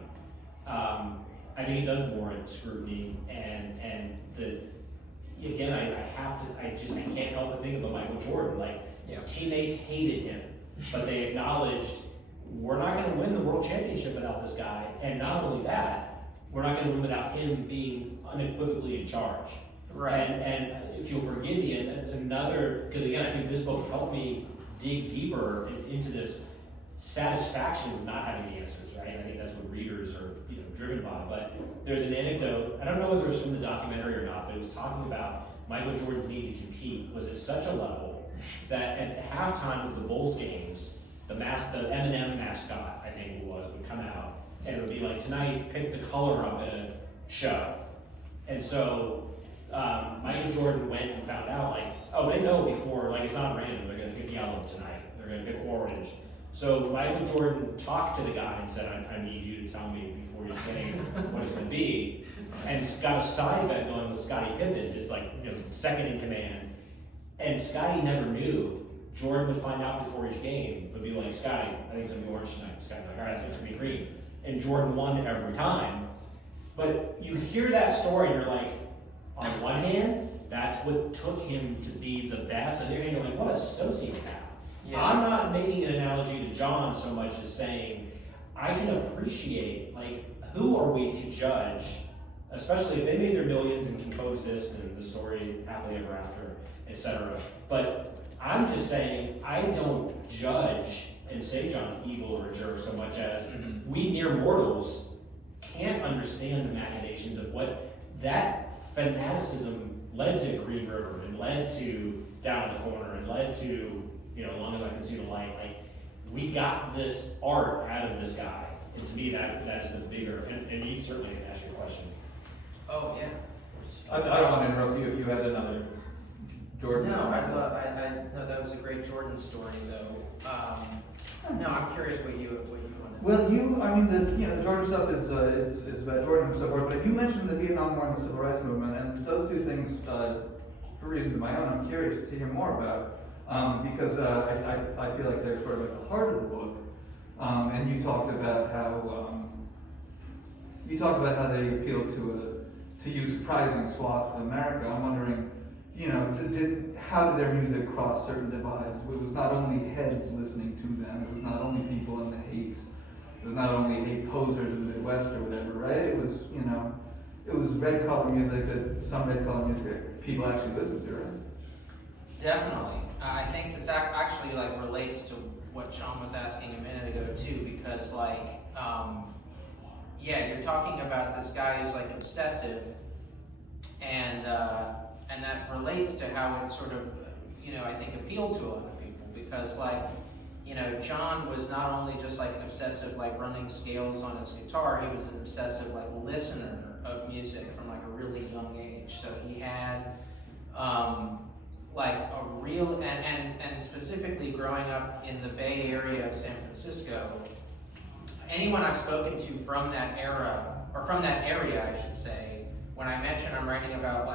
I think it does warrant scrutiny and the again, I can't help but think of a Michael Jordan. Like, Yeah. his teammates hated him, but they acknowledged, we're not gonna win the world championship without this guy, and not only that, we're not gonna win without him being unequivocally in charge. Right. And if you'll forgive me, another, because again, I think this book helped me dig deeper into this satisfaction of not having the answers, right? I think that's what readers are, driven by. But there's an anecdote, I don't know whether it was from the documentary or not, but it was talking about Michael Jordan's need to compete was at such a level that at halftime of the Bulls games, the M&M mascot, I think it was, would come out and it would be like, tonight, pick the color I'm gonna show. And so Michael Jordan went and found out, like, oh, they know before, like, it's not random, they're gonna pick yellow tonight, they're gonna pick orange. So Michael Jordan talked to the guy and said, I need you to tell me before you're saying what it's gonna be. And got a side bet going with Scottie Pippen, just like, second in command. And Scottie never knew. Jordan would find out before each game, would be like, Scottie, I think it's gonna be orange tonight. Scottie would be like, all right, it's gonna be green. And Jordan won every time. But you hear that story and you're like, on one hand, that's what took him to be the best. On the other hand, you're like, what a sociopath. Yeah. I'm not making an analogy to John so much as saying, I can appreciate, like, who are we to judge, especially if they made their millions and can coexist and the story happily ever after, etc. But I'm just saying, I don't judge and say John's evil or a jerk so much as we mere mortals can't understand the machinations of what that fanaticism led to Green River and led to Down in the Corner and led to, as long as I can see the light. Like, we got this art out of this guy. And to me, that is the bigger, and you certainly can ask your question. Oh, yeah. I don't want to interrupt you if you had another Jordan. No, no, that was a great Jordan story, though. No, I'm curious what you wanted. Well, the Jordan stuff is about Jordan and so forth, but you mentioned the Vietnam War and the Civil Rights Movement, and those two things, for reasons of my own, I'm curious to hear more about, because I feel like they're sort of at the heart of the book. And you talked about how they appeal to you surprising swath of America. I'm wondering, how did their music cross certain divides? It was not only heads listening to them, it was not only people in the hate, it was not only hate posers in the Midwest or whatever, right? It was, it was red collar music that some red collar music people actually listened to, right? Definitely. I think this actually relates to what Sean was asking a minute ago too, because you're talking about this guy who's obsessive, and that relates to how it sort of, I think appealed to a lot of people, because John was not only just an obsessive running scales on his guitar, he was an obsessive listener of music from a really young age. So he had a real, and specifically growing up in the Bay Area of San Francisco, anyone I've spoken to from that era, or from that area I should say, when I mention I'm writing about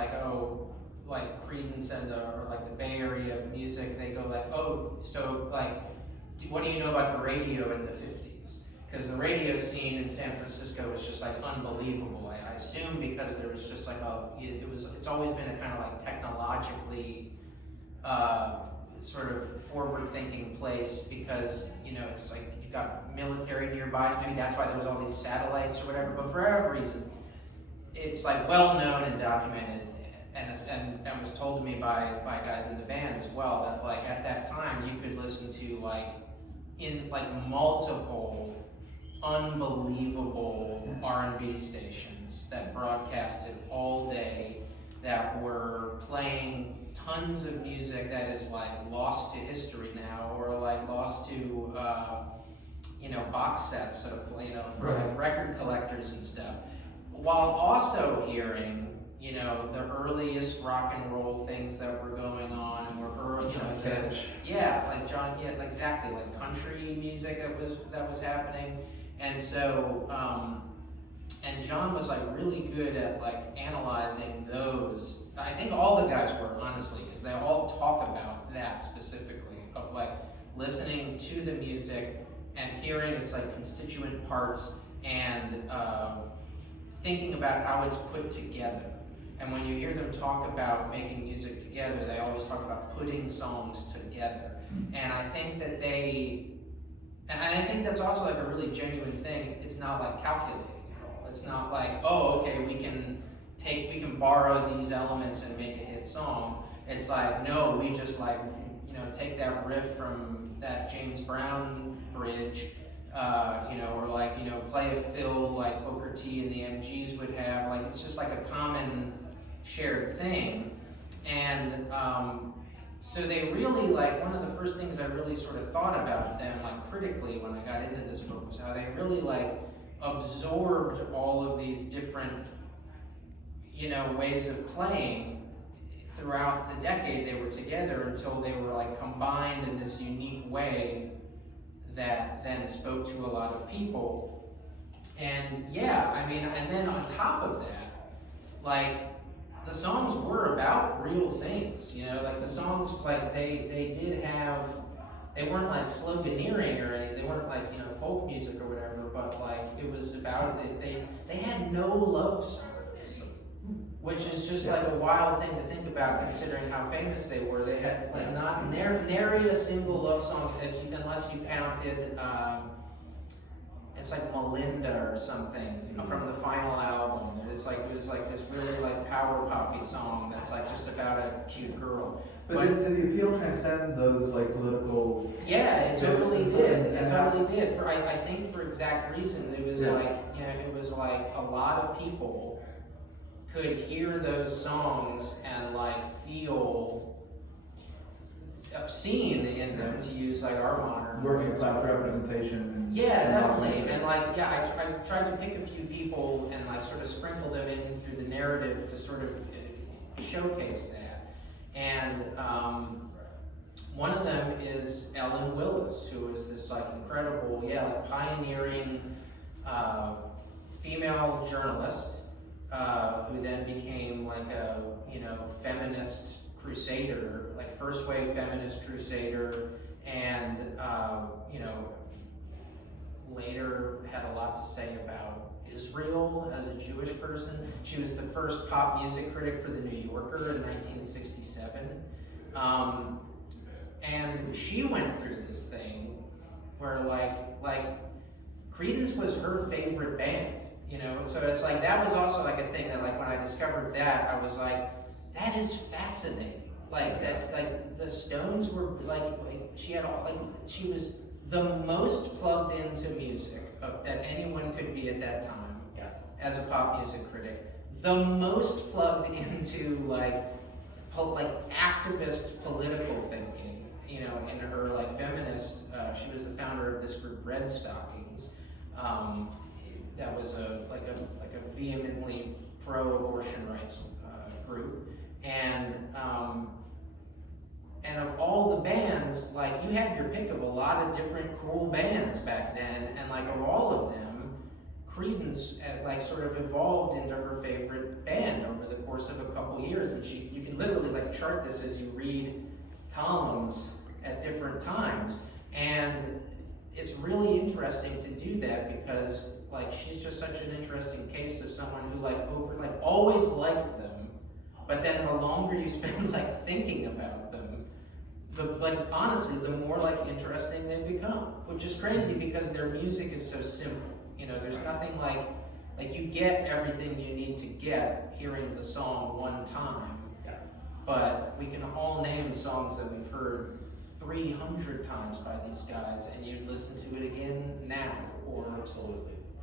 Creedence and or the Bay Area music, they go so what do you know about the radio in the 50s? Because the radio scene in San Francisco was just unbelievable. I assume because there was just it's always been a kind of technologically sort of forward-thinking place, because it's you've got military nearby, so maybe that's why there was all these satellites or whatever. But for whatever reason, it's well known and documented, and was told to me by guys in the band as well, that at that time you could listen to in multiple unbelievable R&B stations that broadcasted all day, that were playing tons of music that is like lost to history now, or like lost to box sets of for like record collectors and stuff, while also hearing the earliest rock and roll things that were going on, and were early, exactly, like country music that was happening. And so and John was like really good at like analyzing those. I think all the guys were, honestly, because they all talk about that specifically, of like listening to the music and hearing its like constituent parts, and thinking about how it's put together. And when you hear them talk about making music together, they always talk about putting songs together. And I think that I think that's also like a really genuine thing. It's not like calculating at all. It's not like, oh, okay, we can borrow these elements and make a hit song. It's like, no, we just like, take that riff from that James Brown bridge, or like, play a fill like Booker T and the MGs would have. Like, it's just like a common shared thing. And so they really, like, one of the first things I really sort of thought about them, like, critically when I got into this book, was how they really, like, absorbed all of these different, ways of playing throughout the decade they were together, until they were, like, combined in this unique way that then spoke to a lot of people. And yeah, I mean, and then on top of that, like, the songs were about real things, like the songs, like they weren't like sloganeering or anything, they weren't like, folk music or whatever, but like it was about, they had no love songs, which is just like a wild thing to think about considering how famous they were. They had like not nary a single love song, unless you counted, it's like Melinda or something, from the final album. It was like this really like power poppy song that's like just about a cute girl. But did the appeal transcend those like political? Yeah, it totally did. It totally did. I think for exact reasons. It was like, it was like a lot of people could hear those songs and like feel seen in them, to use like our modern working class representation. Yeah, definitely. And like, I tried to pick a few people and like sort of sprinkle them in through the narrative to sort of showcase that. And one of them is Ellen Willis, who is this like incredible, like pioneering female journalist, who then became like a feminist crusader, like first wave feminist crusader, and later had a lot to say about Israel as a Jewish person. She was the first pop music critic for The New Yorker in 1967. And she went through this thing where like Creedence was her favorite band, so it's like, that was also like a thing that like when I discovered that, I was like, that is fascinating. Like that, like the Stones were like she had all, like she was the most plugged into music that anyone could be at that time, as a pop music critic. The most plugged into like activist political thinking, in her like feminist. She was the founder of this group Red Stockings. That was a vehemently pro-abortion rights group, and of all the bands, like you had your pick of a lot of different cool bands back then, and like of all of them, Creedence like sort of evolved into her favorite band over the course of a couple years, and you can literally like chart this as you read columns at different times, and it's really interesting to do that because like she's just such an interesting case of someone who always liked them, but then the longer you spend like thinking about them, but honestly, the more like interesting they become, which is crazy because their music is so simple. There's nothing like you get everything you need to get hearing the song one time, but we can all name songs that we've heard 300 times by these guys, and you'd listen to it again now, or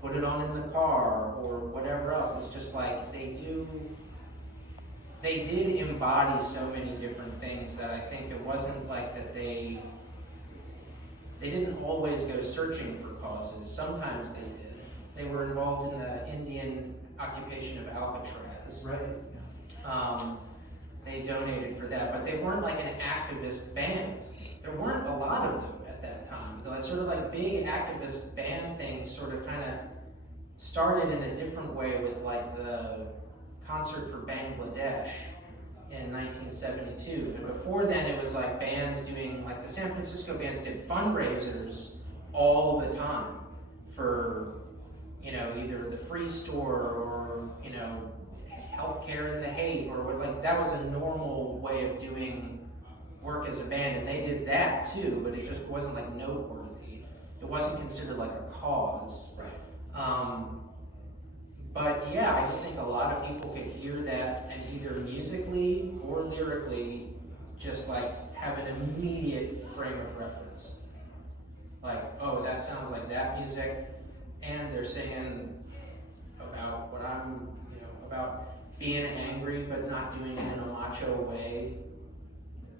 put it on in the car or whatever else. It's just like they did embody so many different things that I think it wasn't like that they didn't always go searching for causes. Sometimes they did. They were involved in the Indian occupation of Alcatraz. Right. They donated for that, but they weren't like an activist band. There weren't a lot of them at that time. The sort of like big activist band things sort of kind of started in a different way with like the concert for Bangladesh in 1972. And before then it was like bands doing, like the San Francisco bands did fundraisers all the time for, you know, either the Free Store or, you know, healthcare in the Haight, or what, like that was a normal way of doing work as a band, and they did that too, but it just wasn't like noteworthy. It wasn't considered like a cause. Right. But yeah, I just think a lot of people could hear that and either musically or lyrically just like have an immediate frame of reference. Like, oh, that sounds like that music, and they're singing about what I'm, you know, about being angry but not doing it in a macho way.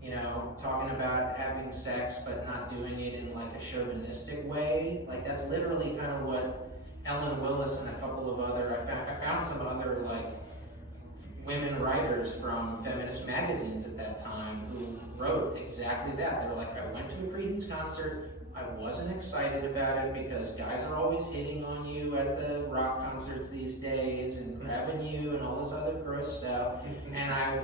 You know, talking about having sex but not doing it in like a chauvinistic way. Like that's literally kind of what Ellen Willis and a couple of other, I found some other like women writers from feminist magazines at that time who wrote exactly that. They were like, I went to a Creedence concert, I wasn't excited about it because guys are always hitting on you at the rock concerts these days and grabbing you and all this other gross stuff. And I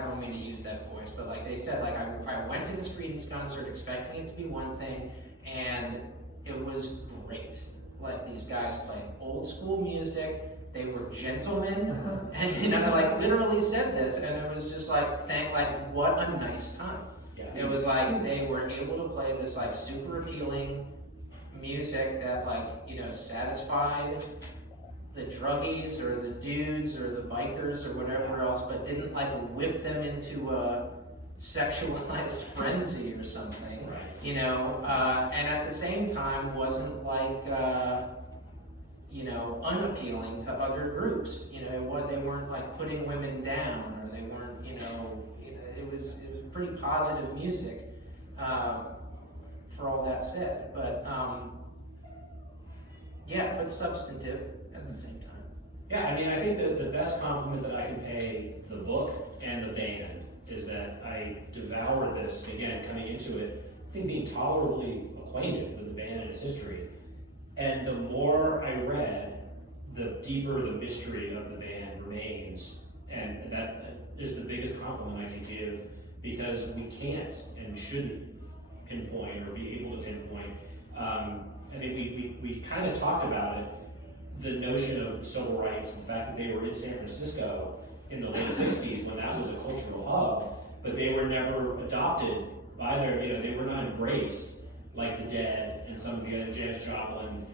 don't mean to use that voice, but like they said, like I went to this Creedence concert expecting it to be one thing, and it was great. Like these guys played old school music, they were gentlemen, and you know, like literally said this, and it was just like, what a nice time. Yeah. It was like they were able to play this like super appealing music that like, you know, satisfied the druggies or the dudes or the bikers or whatever else, but didn't like whip them into a sexualized frenzy or something, Right. you know, and at the same time wasn't like, you know, unappealing to other groups. You know, they weren't like putting women down, or they weren't, you know, it was pretty positive music, for all that said. But yeah, but substantive at the same time. Yeah, I mean, I think that the best compliment that I can pay the book and the band is that I devoured this, again, coming into it, I think being tolerably acquainted with the band and its history. And the more I read, the deeper the mystery of the band remains. And that is the biggest compliment I can give, because we can't and shouldn't pinpoint or be able to pinpoint. I think we kind of talked about it, the notion of civil rights, the fact that they were in San Francisco in the late 60s when that was a cultural hub, but they were never adopted by their, you know, they were not embraced like the Dead and some of the other Janis Joplin.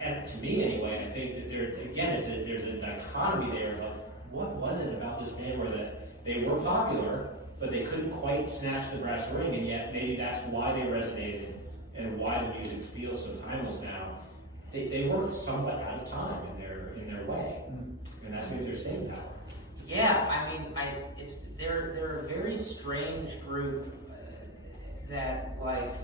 And to me anyway, I think that there's a dichotomy there of like, what was it about this band where that they were popular, but they couldn't quite snatch the brass ring, and yet maybe that's why they resonated and why the music feels so timeless now. They were somewhat out of time in their way, and that's maybe their staying power. Yeah, I mean, they're a very strange group that like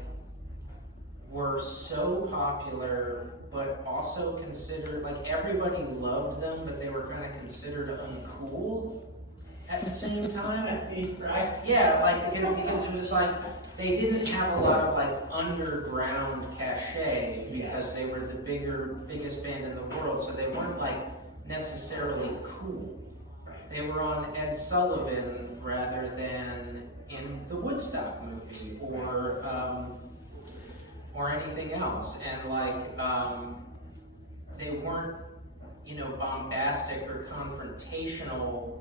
were so popular, but also considered, like everybody loved them, but they were kind of considered uncool at the same time. Right? Yeah, like because it was like they didn't have a lot of like underground cachet because Yes. they were the biggest band in the world, so they weren't like necessarily cool. Right. They were on Ed Sullivan rather than in the Woodstock movie or anything else, and like they weren't, you know, bombastic or confrontational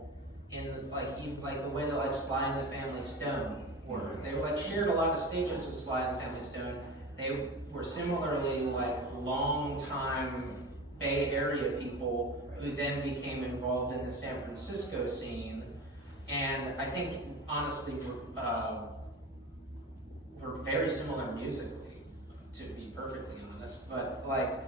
in like the way that like Sly and the Family Stone were. They were like shared a lot of stages with Sly and the Family Stone. They were similarly like long-time Bay Area people who then became involved in the San Francisco scene, and I think honestly were very similar musically, to be perfectly honest. But like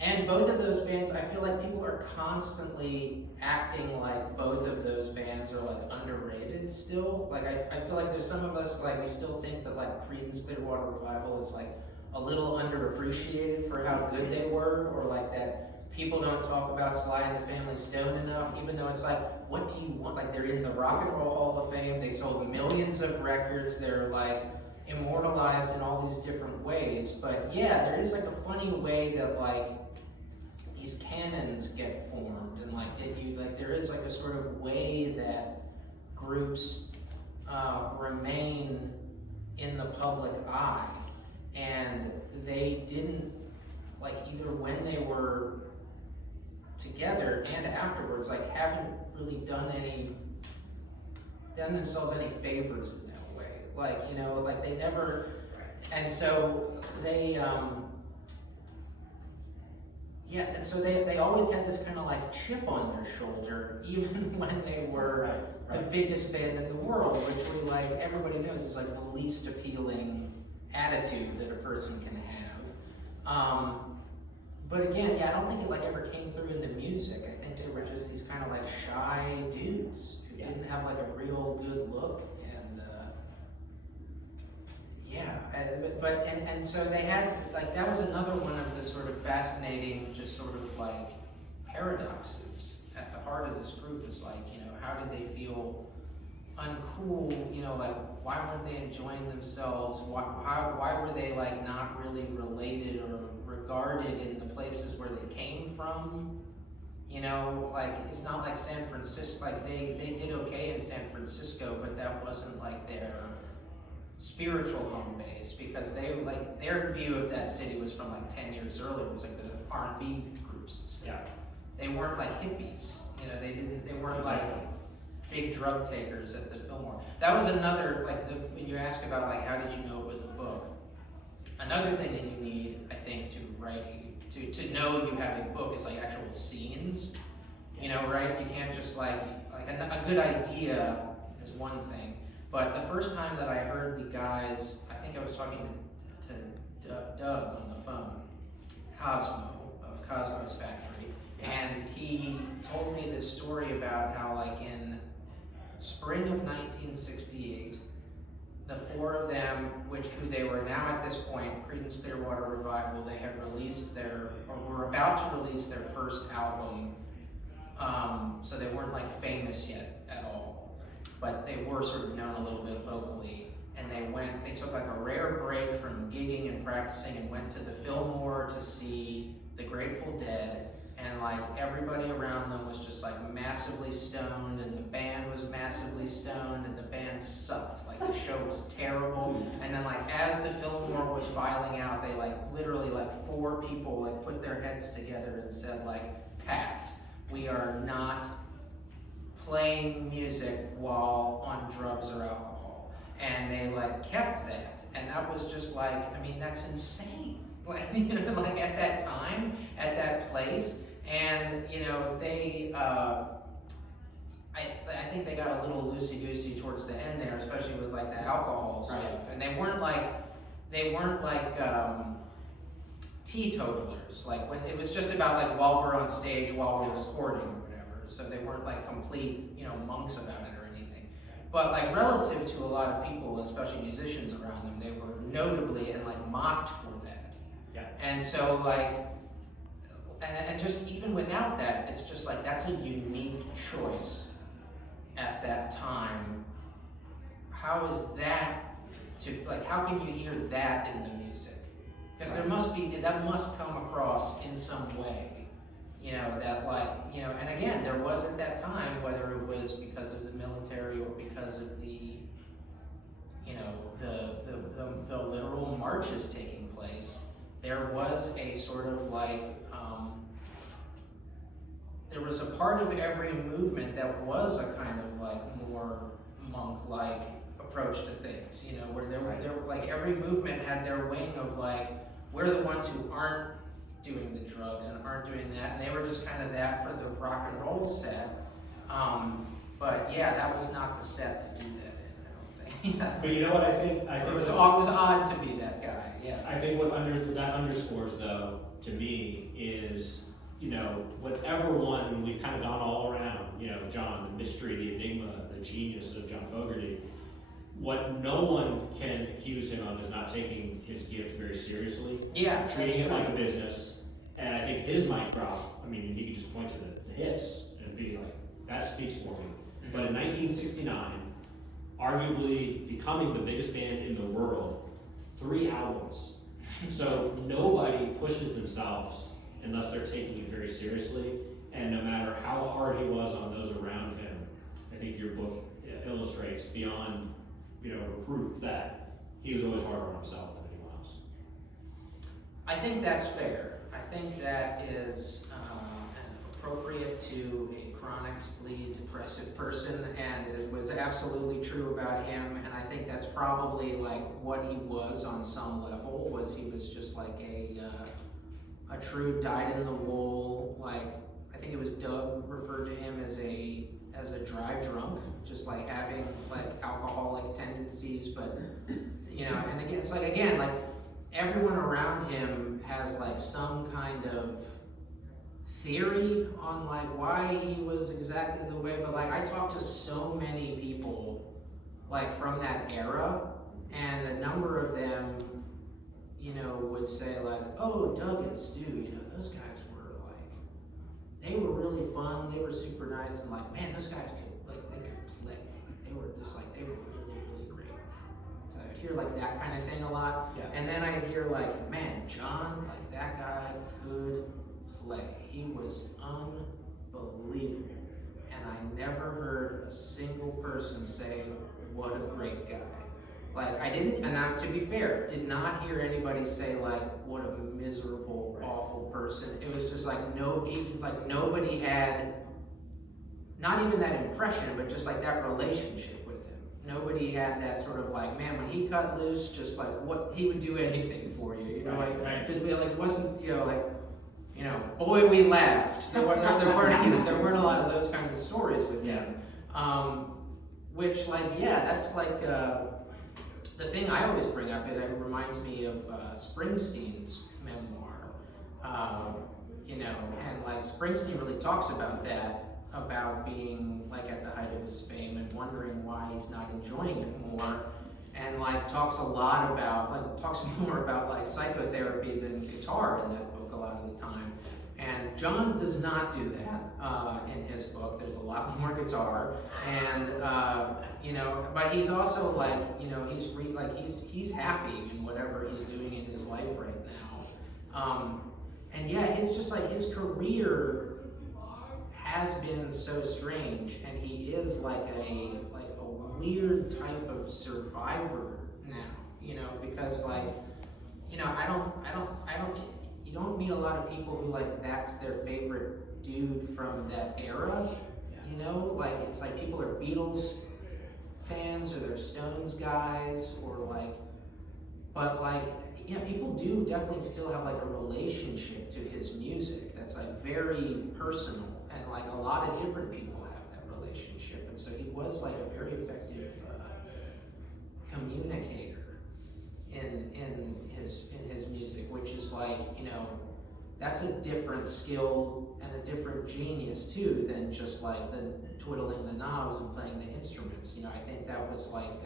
And both of those bands, I feel like people are constantly acting like both of those bands are like underrated still. Like I feel like there's some of us, like we still think that like Creedence Clearwater Revival is like a little underappreciated for how good they were, or like that people don't talk about Sly and the Family Stone enough, even though it's like, what do you want? Like they're in the Rock and Roll Hall of Fame, they sold millions of records, they're like immortalized in all these different ways. But yeah, there is like a funny way that like these canons get formed, and like that you like there is like a sort of way that groups remain in the public eye, and they didn't, like, either when they were together and afterwards, like haven't really done themselves any favors in that way. Like, you know, like they never, and so they yeah, and so they always had this kind of like chip on their shoulder, even when they were the biggest band in the world, which we like, everybody knows is like the least appealing attitude that a person can have. But again, yeah, I don't think it like ever came through in the music. I think they were just these kind of like shy dudes who didn't have like a real good look, and and so they had like, that was another one of the sort of fascinating, just sort of like paradoxes at the heart of this group, is like, you know, how did they feel uncool, you know, like why weren't they enjoying themselves, why were they like not really related or regarded in the places where they came from, you know, like it's not like San Francisco, like they did okay in San Francisco, but that wasn't like their spiritual home base, because they like their view of that city was from like 10 years earlier. It was like the R&B groups and stuff. Yeah. They weren't like hippies, you know, they weren't like big drug takers at the Fillmore. That was another, like when you ask about like how did you know it was a book, another thing that you need, I think, to write, to know you have a book is like actual scenes, you know, right? You can't just like a good idea is one thing. But the first time that I heard the guys, I think I was talking to Doug on the phone, Cosmo of Cosmo's Factory, and he told me this story about how like in spring of 1968, the four of them, who they were now at this point, Creedence Clearwater Revival, they had released or were about to release their first album, so they weren't like famous yet at all. But they were sort of known a little bit locally, and they took like a rare break from gigging and practicing and went to the Fillmore to see the Grateful Dead, and like everybody around them was just like massively stoned, and the band was massively stoned, and the band sucked, like the show was terrible. And then like as the Fillmore was filing out, they like literally like four people like put their heads together and said like, packed, we are not playing music while on drugs or alcohol. And they like kept that, and that was just like, I mean, that's insane. Like, you know, like at that time, at that place, and you know, they I think they got a little loosey-goosey towards the end there, especially with like the alcohol stuff. And they weren't like teetotalers, like when it was just about like while we're on stage, while we're recording or whatever. So they weren't like complete, you know, monks about it or anything. But like relative to a lot of people, especially musicians around them, they were notably and like mocked for that. Yeah. And so like, and just even without that, it's just like that's a unique choice at that time. How is that like, how can you hear that in the music? Because there must be, that must come across in some way, you know, that like, you know, and again, there was at that time, whether it was because of the military or because of the, you know, the literal marches taking place, there was a sort of like, there was a part of every movement that was a kind of like more monk-like approach to things, you know, where there were like every movement had their wing of like, we're the ones who aren't doing the drugs and aren't doing that, and they were just kind of that for the rock and roll set. But yeah, that was not the set to do that in, I don't think. Yeah. But you know what I think It was odd to be that guy. Yeah. I think that underscores though to me is, you know, whatever one we've kind of gone all around, you know, John, the mystery, the enigma, the genius of John Fogerty. What no one can accuse him of is not taking his gift very seriously, Yeah, treating it that's like a business. And I think his mic drop, I mean, you could just point to the hits and be like, that speaks for me. But in 1969, arguably becoming the biggest band in the world, 3 albums. So nobody pushes themselves unless they're taking it very seriously. And no matter how hard he was on those around him, I think your book illustrates beyond, you know, reproof that he was always harder on himself than anyone else. I think that's fair. I think that is appropriate to a chronically depressive person, and it was absolutely true about him. And I think that's probably like what he was on some level. Was he was just like a true dyed-in-the-wool, like, I think it was Doug referred to him as a dry drunk, just like having like alcoholic tendencies, but you know, and again, it's like, again, like everyone around him has like some kind of theory on like why he was exactly the way, but like I talked to so many people like from that era, and a number of them, you know, would say like, oh, Doug and Stu, you know, those guys were like, they were really fun, they were super nice, and like, man, those guys could, like, they could play. Like, they were just like, they were really, really great. So I'd hear like that kind of thing a lot. Yeah. And then I'd hear like, man, John, like that guy could play. He was unbelievable. And I never heard a single person say, what a great guy. Like, I didn't, and not, to be fair, did not hear anybody say like, what a miserable, awful person. It was just like, nobody had, not even that impression, but just like that relationship with him. Nobody had that sort of like, man, when he cut loose, just like, what, he would do anything for you, you know, like, just be like, it wasn't, you know, like, you know, boy, we laughed. There weren't a lot of those kinds of stories with him. Which, like, yeah, that's like, the thing I always bring up, it reminds me of Springsteen's memoir, you know, and like Springsteen really talks about that, about being like at the height of his fame and wondering why he's not enjoying it more, and like talks a lot about, like talks more about like psychotherapy than guitar in that book a lot of the time. And John does not do that in his book. There's a lot more guitar, and you know, but he's also like, you know, he's happy in whatever he's doing in his life right now. And yeah, it's just like his career has been so strange, and he is like a weird type of survivor now, you know, because like, you know, you don't meet a lot of people who like that's their favorite dude from that era, you know, like it's like people are Beatles fans or they're Stones guys or like, but like, yeah, people do definitely still have like a relationship to his music that's like very personal, and like a lot of different people have that relationship, and so he was like a very effective communicator in his music, which is like, you know, that's a different skill and a different genius too than just like the twiddling the knobs and playing the instruments. You know, I think that was like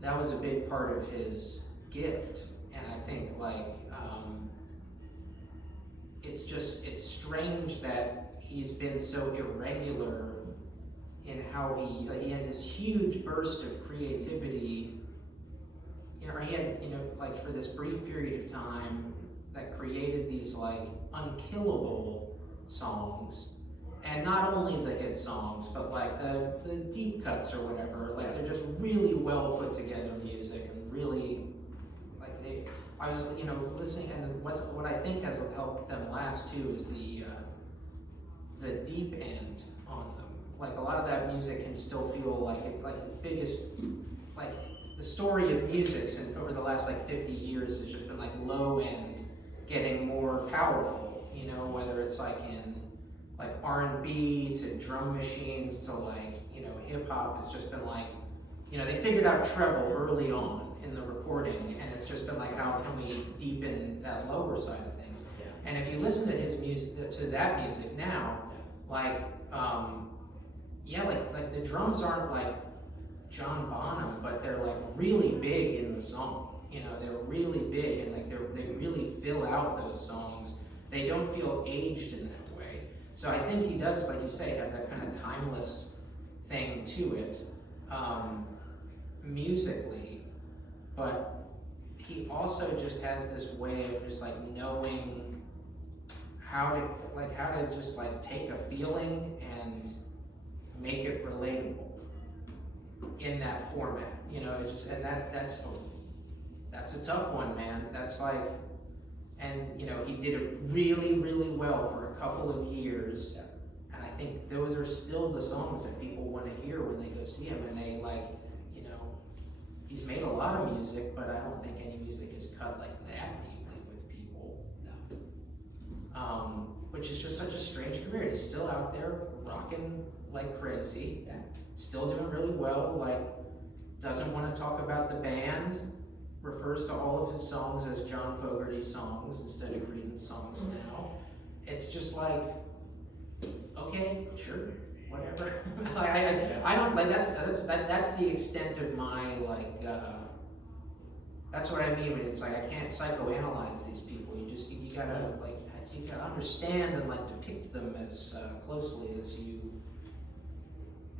that was a big part of his gift, and I think like it's strange that he's been so irregular in how he had this huge burst of creativity. You know, he had, you know, like for this brief period of time that created these like unkillable songs, and not only the hit songs, but like the deep cuts or whatever. Like they're just really well put together music, and really like I was, you know, listening, and what I think has helped them last too is the deep end on them. Like a lot of that music can still feel like it's like the biggest, like the story of music since over the last like 50 years has just been like low end getting more powerful, you know, whether it's like in like R&B to drum machines to like, you know, hip hop. It's just been like, you know, they figured out treble early on, in the recording, and it's just been like, how can we deepen that lower side of things? Yeah. And if you listen to his music, to that music now, like, like the drums aren't like John Bonham, but they're like really big in the song. You know, they're really big, and like they really fill out those songs. They don't feel aged in that way. So I think he does, like you say, have that kind of timeless thing to it, musically, but he also just has this way of just like knowing how to just like take a feeling and make it relatable in that format. You know, it's just, and that's a tough one, man. That's like, and you know, he did it really, really well for a couple of years. Yeah. And I think those are still the songs that people want to hear when they go see him. And they like, you know, he's made a lot of music, but I don't think any music is cut like that deeply with people. No. Which is just such a strange career. He's still out there rocking like crazy, Yeah. still doing really well. Like, doesn't want to talk about the band. Refers to all of his songs as John Fogerty songs instead of Creedence songs now. It's just like, okay, sure, whatever. I don't like that's the extent of my like. That's what I mean when it's like I can't psychoanalyze these people. You gotta like you gotta understand and like depict them as closely as you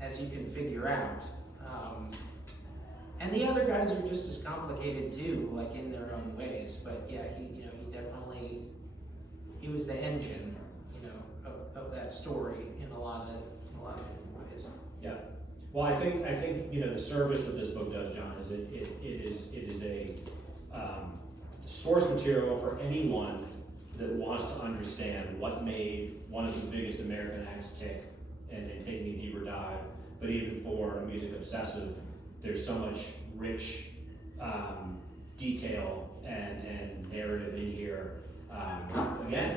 can figure out. And the other guys are just as complicated too, like in their own ways. But yeah, he was the engine, you know, of that story in a lot of different ways. Yeah. Well, I think you know the service that this book does, John, is it is a source material for anyone that wants to understand what made one of the biggest American acts tick and taking a deeper dive. But even for a music obsessive, there's so much rich detail and narrative in here. Again,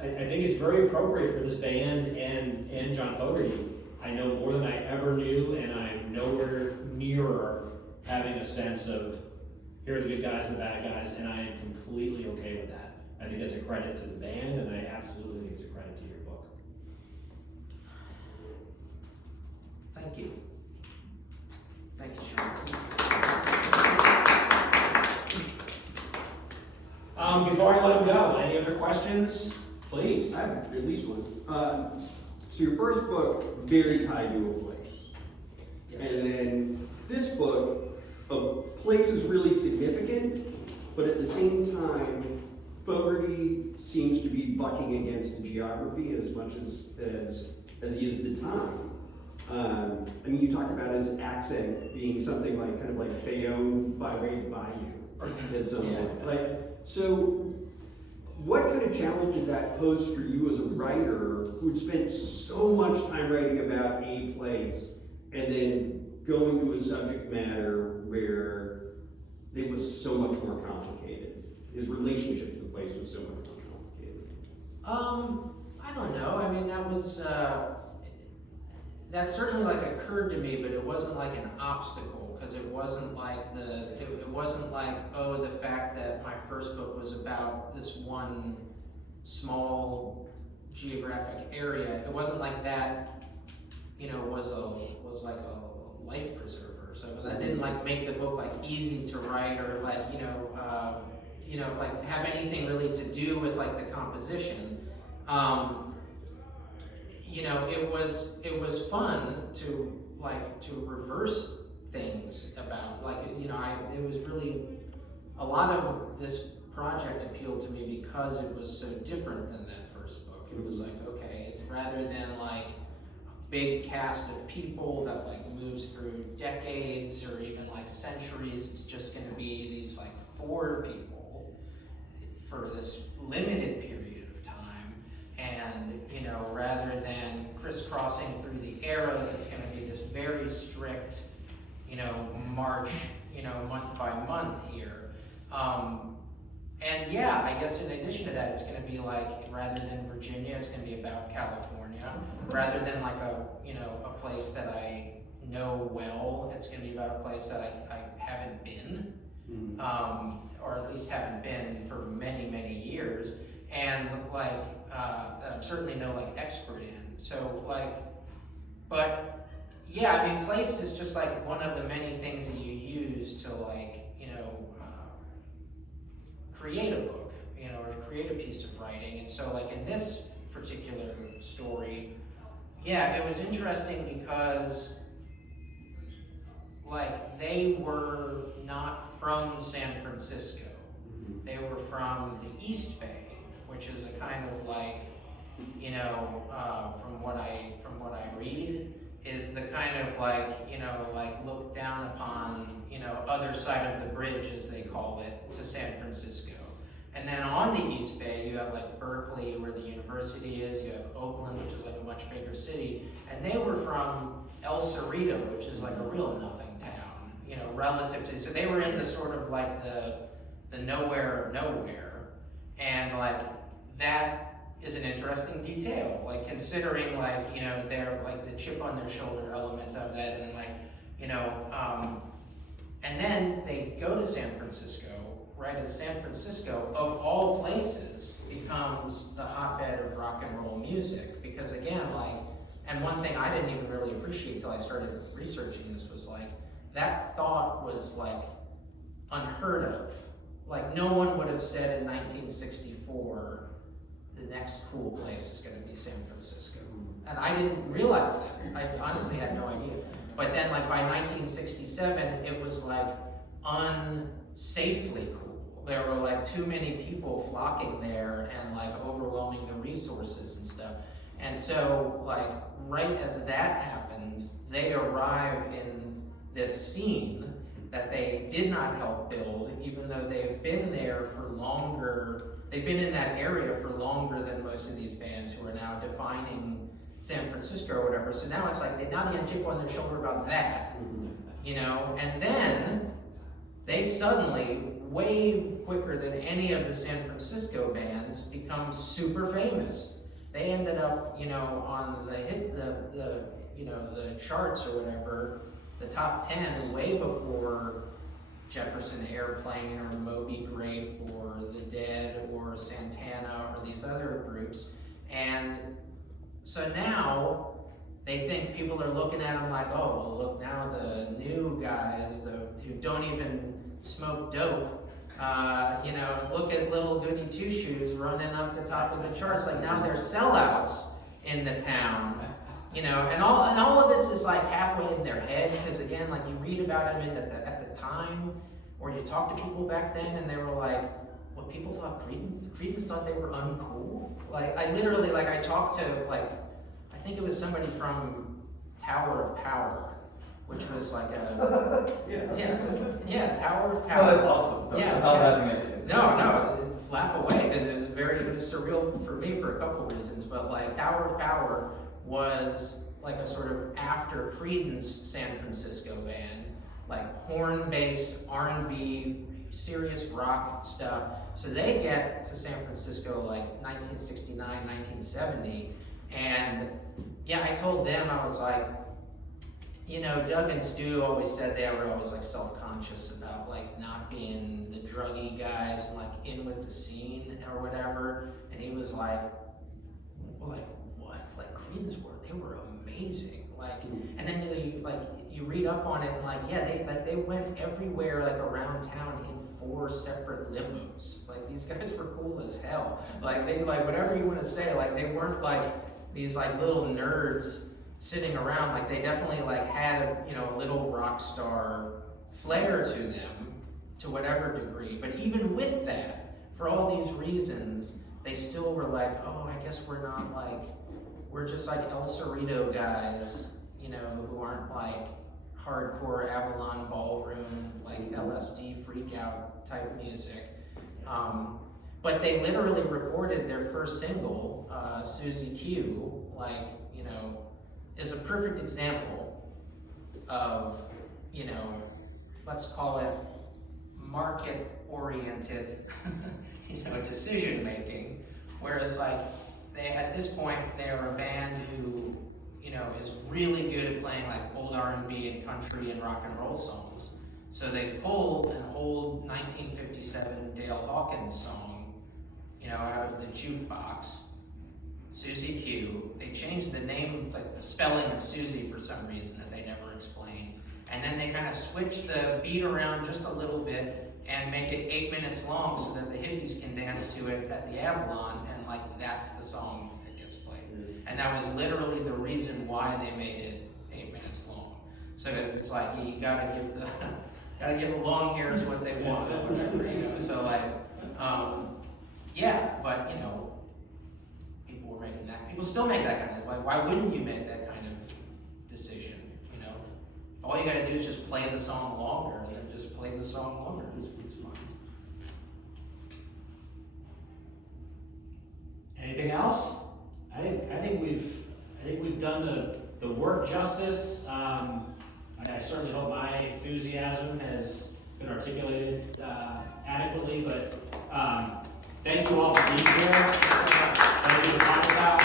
I think it's very appropriate for this band and John Fogerty. I know more than I ever knew, and I'm nowhere nearer having a sense of here are the good guys and the bad guys, and I am completely okay with that. I think that's a credit to the band, and I absolutely think it's a credit to your book. Thank you. Thank you, Sean. Before I let him go, any other questions? Please. I have at least one. So your first book, very tied to a place. Yes. And then this book, a place is really significant, but at the same time, Fogerty seems to be bucking against the geography as much as he is the time. I mean, you talked about his accent being something like kind of like Bayonne by way of Bayou at some point. Like, so what kind of challenge did that pose for you as a writer who'd spent so much time writing about a place and then going to a subject matter where it was so much more complicated? His relationship to the place was so much more complicated. I don't know. I mean, that certainly like occurred to me, but it wasn't like an obstacle because it wasn't like it wasn't like, oh, the fact that my first book was about this one small geographic area. It wasn't like that, you know, was like a life preserver. So that didn't like make the book like easy to write or like, like have anything really to do with like the composition. It was fun to reverse things about it was really a lot of this project appealed to me because it was so different than that first book. It was like, okay, it's rather than like a big cast of people that like moves through decades or even like centuries, it's just going to be these like 4 people for this limited period of time. And, rather than crisscrossing through the eras, it's going to be this very strict, march, month by month here. And yeah, I guess in addition to that, it's going to be like, rather than Virginia, it's going to be about California. Rather than like a place that I know well. It's going to be about a place that I haven't been, or at least haven't been for many, many years, and like that I'm certainly no like expert in. So like, but yeah, I mean, place is just like one of the many things that you use to like, you know, create a book, you know, or create a piece of writing. And so like in this particular story, yeah, it was interesting because like they were not from San Francisco. They were from the East Bay, which is a kind of like, you know, from what I read, is the kind of like, you know, like looked down upon, you know, other side of the bridge, as they call it, to San Francisco. And then on the East Bay, you have like Berkeley, where the university is, you have Oakland, which is like a much bigger city, and they were from El Cerrito, which is like a real nothing town, you know, relative to, so they were in the sort of like the nowhere of nowhere, and like that is an interesting detail, like considering like, you know, they're like the chip on their shoulder element of that, and like, you know, and then they go to San Francisco, right, as San Francisco, of all places, becomes the hotbed of rock and roll music, because again, like, and one thing I didn't even really appreciate till I started researching this was like, that thought was like unheard of. Like no one would have said in 1964, the next cool place is going to be San Francisco. And I didn't realize that. I honestly had no idea. But then like by 1967, it was like unsafely cool. There were like too many people flocking there and like overwhelming the resources and stuff. And so like right as that happens, they arrive in this scene that they did not help build, even though they've been there for longer. They've been in that area for longer than most of these bands who are now defining San Francisco or whatever. So now it's like, they have a chip on their shoulder about that, you know? And then they suddenly, way quicker than any of the San Francisco bands, become super famous. They ended up, you know, on the charts or whatever, the top 10 way before Jefferson Airplane or Moby Grape or The Dead or Santana or these other groups. And so now they think people are looking at them like, oh, well, look, now the new guys who don't even smoke dope, you know, look at little goody two-shoes running up the top of the charts. Like now they're sellouts in the town. You know, and all of this is like halfway in their head, because again, like you read about them at the time, or you talk to people back then, and they were like, what people thought Creedence thought they were uncool. Like I literally, like I talked to like, I think it was somebody from Tower of Power, which was like a Tower of Power. Oh, that's awesome. So I'm not laughing at you. No, laugh away, because it was surreal for me for a couple of reasons, but like Tower of Power was like a sort of after Creedence San Francisco band, like horn-based R&B, serious rock stuff. So they get to San Francisco like 1969, 1970, and yeah, I told them, I was like, you know, Doug and Stu always said they were always like self-conscious about like not being the druggy guys and like in with the scene or whatever, and he was like, well, like, what? Like Creedence they were amazing. Like, and then you read up on it, and like, yeah, they went everywhere like around town in 4 separate limos. Like these guys were cool as hell. Like they like whatever you want to say. Like they weren't like these like little nerds sitting around. Like they definitely like had a little rock star flair to them to whatever degree. But even with that, for all these reasons, they still were like, oh, I guess we're just like El Cerrito guys, you know, who aren't like hardcore Avalon Ballroom, like LSD freak out type music. But they literally recorded their first single, Susie Q, like, you know, is a perfect example of, you know, let's call it market-oriented, you know, decision making. Whereas like, at this point, they were a band who you know, is really good at playing like old R&B and country and rock and roll songs. So they pulled an old 1957 Dale Hawkins song, you know, out of the jukebox, Susie Q. They changed the name, like the spelling of Susie for some reason that they never explained. And then they kind of switch the beat around just a little bit and make it 8 minutes long so that the hippies can dance to it at the Avalon, and like that's the song that gets played. And that was literally the reason why they made it 8 minutes long. So it's like you gotta give the long hairs what they want or whatever, you know. So like, yeah, but you know, people were making that. People still make that kind of. Like, why wouldn't you make that kind of decision? You know, all you gotta do is just play the song longer, and then just play the song longer. It's fine. Anything else? I think we've done the work justice. I certainly hope my enthusiasm has been articulated adequately, but thank you all for being here. Thank you to Thomas House.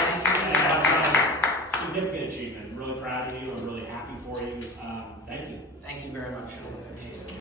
Significant achievement. I'm really proud of you. I'm really happy for you. Thank you. Thank you very much. I appreciate it.